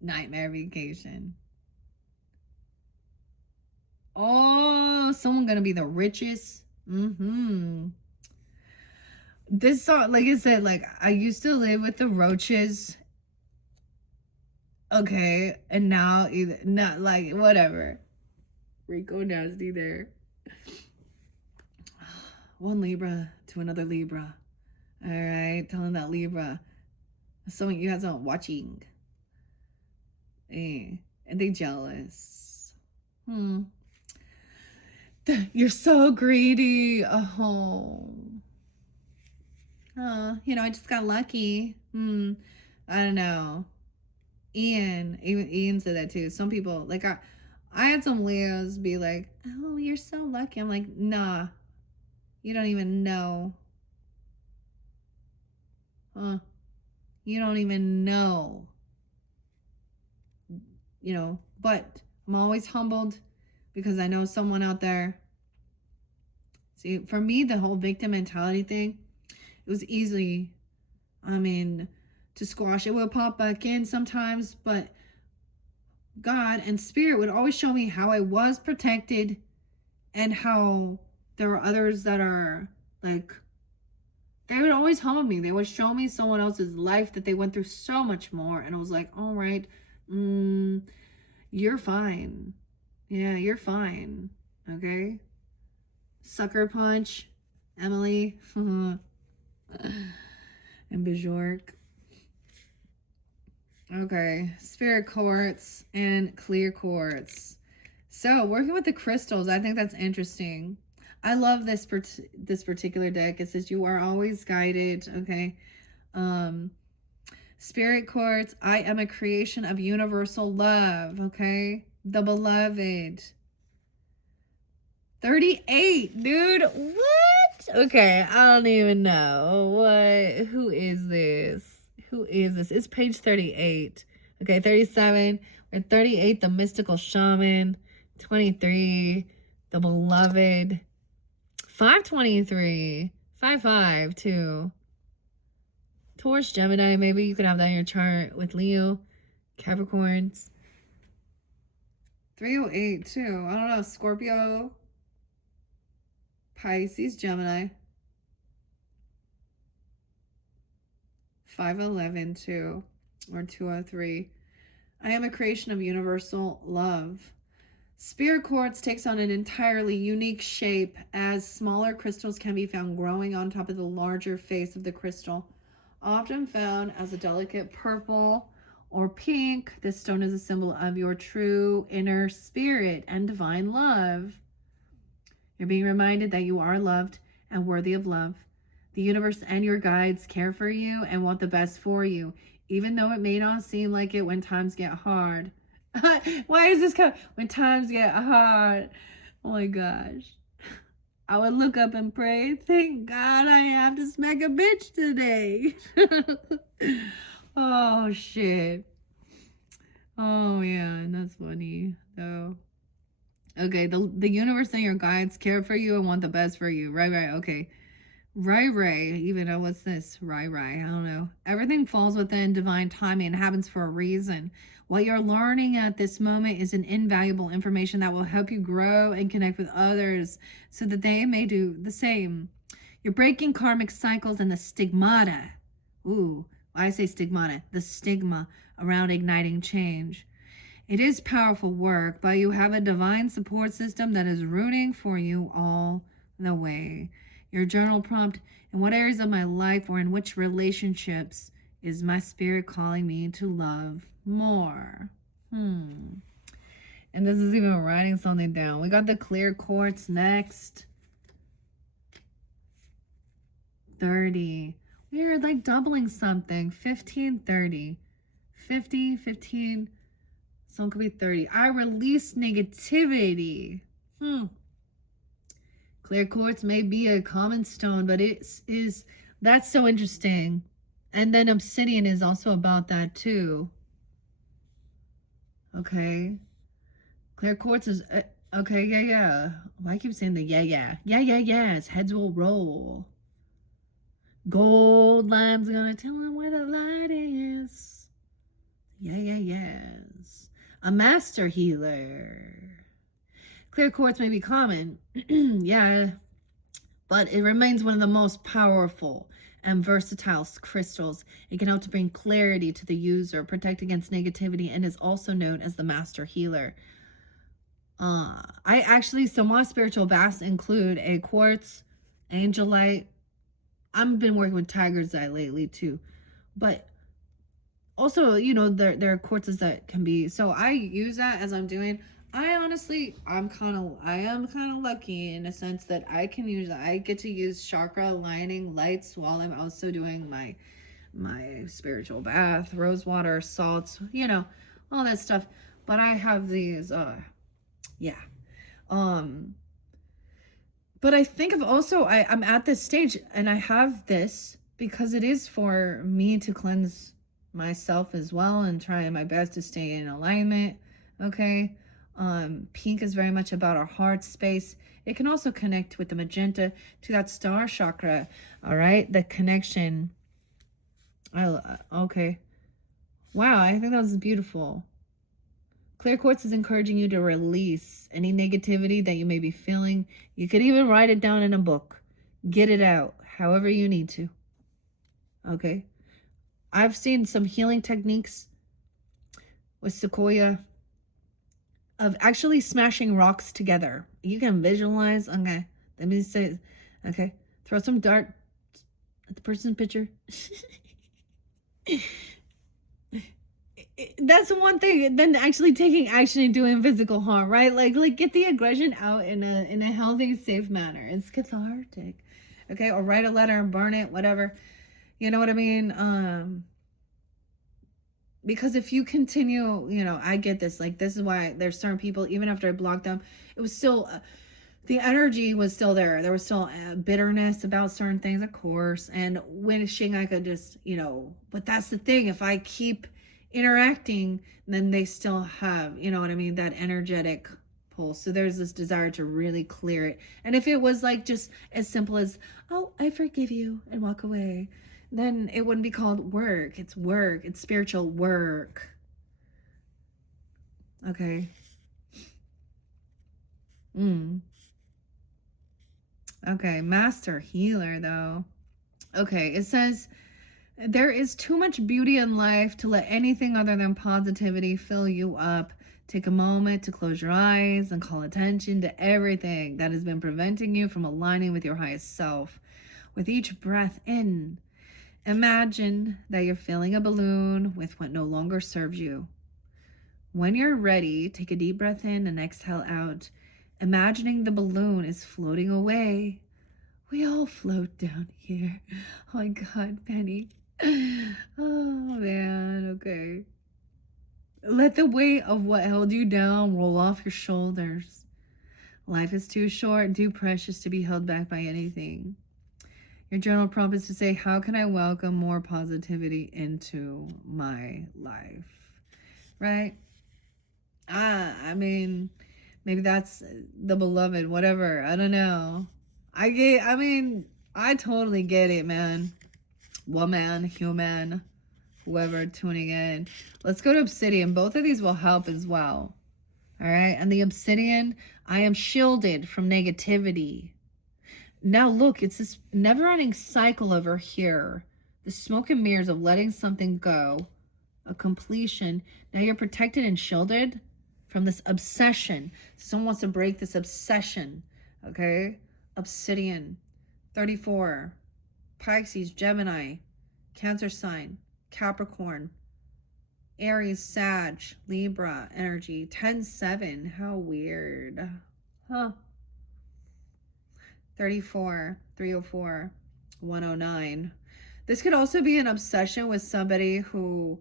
Nightmare Vacation. Oh, someone gonna be the richest. This song, like I said, like I used to live with the Roaches. Okay, and now either not like whatever. Rico Nasty there. One Libra to another Libra. All right, telling that Libra, someone you guys aren't watching. And they jealous. You're so greedy. Oh. I just got lucky. I don't know. Even Ian said that too. Some people, like I had some Leos be like, oh, you're so lucky. I'm like, nah, you don't even know. You don't even know. But I'm always humbled because I know someone out there. See, for me, the whole victim mentality thing, it was easy, to squash. It would pop back in sometimes, but God and Spirit would always show me how I was protected and how there were others that are like, they would always humble me. They would show me someone else's life that they went through so much more. And I was like, all right, you're fine. Yeah, you're fine. Okay. Sucker Punch, Emily, and Bajork. Okay, spirit quartz and clear quartz. So working with the crystals, I think that's interesting. I love this particular deck. It says you are always guided. Okay. Um, Spirit Quartz, I am a creation of universal love. Okay. The beloved. 38, dude. What? Okay, I don't even know. What? Who is this? Who is this? It's page 38. Okay, 37. We're 38, the mystical shaman. 23, the beloved. 523. 55, too. Taurus, Gemini, maybe you could have that in your chart with Leo. Capricorns. 308, too. I don't know. Scorpio. Pisces, Gemini. 511 too, or 203. I am a creation of universal love. Spirit quartz takes on an entirely unique shape as smaller crystals can be found growing on top of the larger face of the crystal. Often found as a delicate purple or pink, this stone is a symbol of your true inner spirit and divine love. You're being reminded that you are loved and worthy of love. The universe and your guides care for you and want the best for you, even though it may not seem like it when times get hard. Why is this coming? When times get hard. Oh my gosh. I would look up and pray, thank God I have to smack a bitch today. Oh, shit. Oh, yeah, and that's funny, though. Okay, the universe and your guides care for you and want the best for you. Right, okay. Right, even know what's this? Right, I don't know. Everything falls within divine timing and happens for a reason. What you're learning at this moment is an invaluable information that will help you grow and connect with others so that they may do the same. You're breaking karmic cycles and the stigmata. Ooh, I say stigmata, the stigma around igniting change. It is powerful work, but you have a divine support system that is rooting for you all the way. Your journal prompt: in what areas of my life or in which relationships is my spirit calling me to love more? And this is even writing something down. We got the clear quartz next. 30. We're like doubling something. 15, 30. 50, 15. Some could be 30. I release negativity. Clear quartz may be a common stone, but that's so interesting. And then obsidian is also about that too. Okay. Clear quartz is okay, yeah. Why I keep saying the yes. Heads will roll. Gold line's gonna tell them where the light is. Yes. A master healer. Clear quartz may be common, yeah, but it remains one of the most powerful and versatile crystals. It can help to bring clarity to the user, protect against negativity, and is also known as the master healer. So my spiritual baths include a quartz, angelite. I've been working with tiger's-eye lately too, but also, there are quartzes that can be, so I use that as I'm doing. I am kind of lucky in a sense that I get to use chakra aligning lights while I'm also doing my spiritual bath, rose water, salts, all that stuff. But I have these, but I think of also, I'm at this stage and I have this because it is for me to cleanse myself as well and trying my best to stay in alignment. Okay. Pink is very much about our heart space. It can also connect with the magenta to that star chakra. All right. The connection. Okay. Wow. I think that was beautiful. Clear quartz is encouraging you to release any negativity that you may be feeling. You could even write it down in a book. Get it out however you need to. Okay. I've seen some healing techniques with sequoia of actually smashing rocks together. You can visualize. Okay. Let me say, okay. Throw some dart at the person's picture. that's one thing. Then actually taking action and doing physical harm, right? Like get the aggression out in a healthy, safe manner. It's cathartic. Okay, or write a letter and burn it, whatever. You know what I mean? Because if you continue, I get this. Like, this is why there's certain people, even after I blocked them, it was still, the energy was still there. There was still bitterness about certain things, of course. And wishing I could just, but that's the thing. If I keep interacting, then they still have, you know what I mean, that energetic pulse. So there's this desire to really clear it. And if it was like just as simple as, oh, I forgive you and walk away, then it wouldn't be called work. It's work. It's spiritual work. Okay. Okay. Master healer, though. Okay. It says, there is too much beauty in life to let anything other than positivity fill you up. Take a moment to close your eyes and call attention to everything that has been preventing you from aligning with your highest self. With each breath in, imagine that you're filling a balloon with what no longer serves you. When you're ready, take a deep breath in and exhale out, imagining the balloon is floating away. We all float down here. Oh my God, Penny. Oh man, okay. Let the weight of what held you down roll off your shoulders. Life is too short and too precious to be held back by anything. Your journal prompt is to say, how can I welcome more positivity into my life? Right? I mean, maybe that's the beloved, whatever. I don't know. I totally get it, man. Woman, human, whoever tuning in. Let's go to obsidian. Both of these will help as well. All right. And the obsidian, I am shielded from negativity. Now look, it's this never-ending cycle over here. The smoke and mirrors of letting something go, a completion. Now you're protected and shielded from this obsession. Someone wants to break this obsession. Okay? Obsidian. 34. Pisces, Gemini, Cancer sign, Capricorn, Aries, Sag, Libra energy. 10-7. How weird. Huh. 34, 304, 109. This could also be an obsession with somebody who,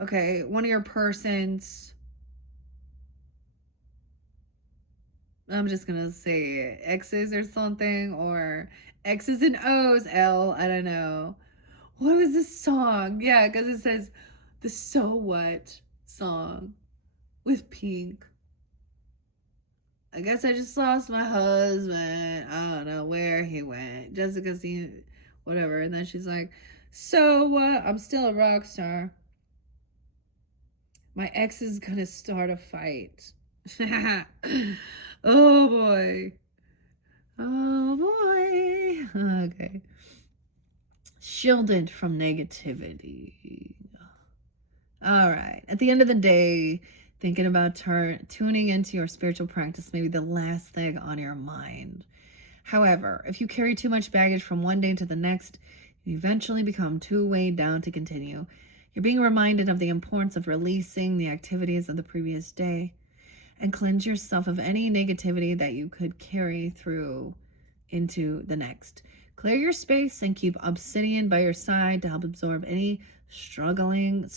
okay, one of your persons, I'm just going to say X's or something, or X's and O's, L, I don't know. What was this song? Yeah, because it says the So What song with Pink. I guess I just lost my husband. I don't know where he went. Jessica seen whatever. And then she's like, so what? I'm still a rock star. My ex is gonna start a fight. Oh boy. Oh boy. Okay. Shielded from negativity. All right. At the end of the day, thinking about tuning into your spiritual practice may be the last thing on your mind. However, if you carry too much baggage from one day to the next, you eventually become too weighed down to continue. You're being reminded of the importance of releasing the activities of the previous day and cleanse yourself of any negativity that you could carry through into the next. Clear your space and keep obsidian by your side to help absorb any straggling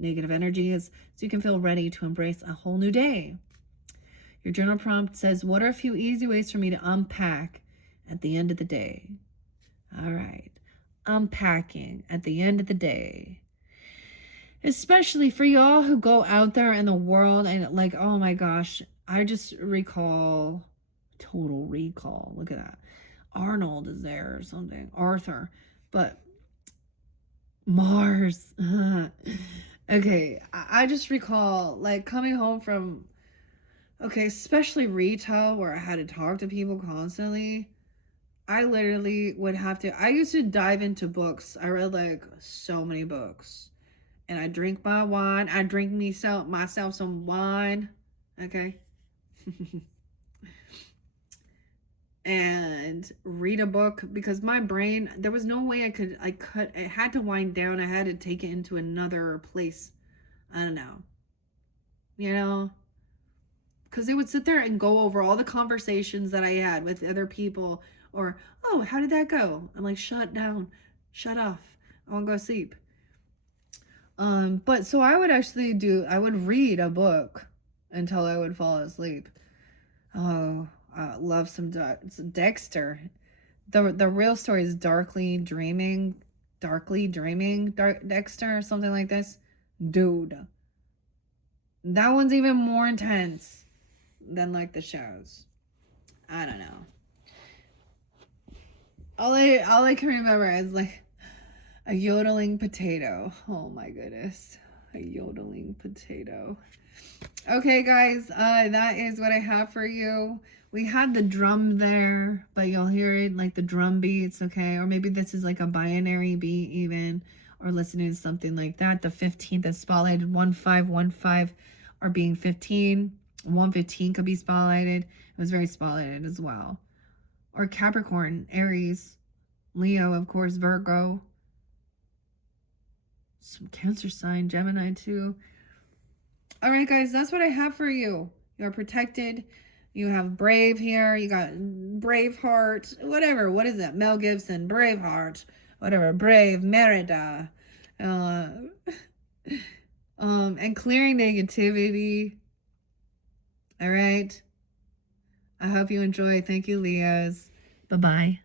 negative energies so you can feel ready to embrace a whole new day. Your journal prompt says, what are a few easy ways for me to unpack at the end of the day? All right. Unpacking at the end of the day. Especially for y'all who go out there in the world and like, oh my gosh, I just recall, total recall. Look at that. Arnold is there or something. Arthur. But Mars. Okay. I just recall like coming home from, okay, especially retail where I had to talk to people constantly. I literally would have to, I used to dive into books. I read like so many books. And I drink my wine. I drink myself some wine. Okay. And read a book because my brain, there was no way I had to wind down. I had to take it into another place. I don't know. You know? Because they would sit there and go over all the conversations that I had with other people, or, oh, how did that go? I'm like, shut down, shut off. I want to go to sleep. But so I would actually I would read a book until I would fall asleep. Oh, I love some Dexter. The real story is Darkly Dreaming, Dexter, or something like this. Dude, that one's even more intense than like the shows. I don't know. All I can remember is like a yodeling potato. Oh my goodness. A yodeling potato. Okay, guys, that is what I have for you. We had the drum there, but you'll hear it like the drum beats, okay? Or maybe this is like a binary beat, even, or listening to something like that. The 15th is spotlighted, 1515, or being 15. 115 could be spotlighted. It was very spotlighted as well. Or Capricorn, Aries, Leo, of course, Virgo, some Cancer sign, Gemini, too. All right, guys, that's what I have for you. You're protected. You have Brave here. You got Braveheart. Whatever. What is that? Mel Gibson, Braveheart. Whatever. Brave, Merida. Uh, and clearing negativity. All right. I hope you enjoy. Thank you, Leos. Bye bye.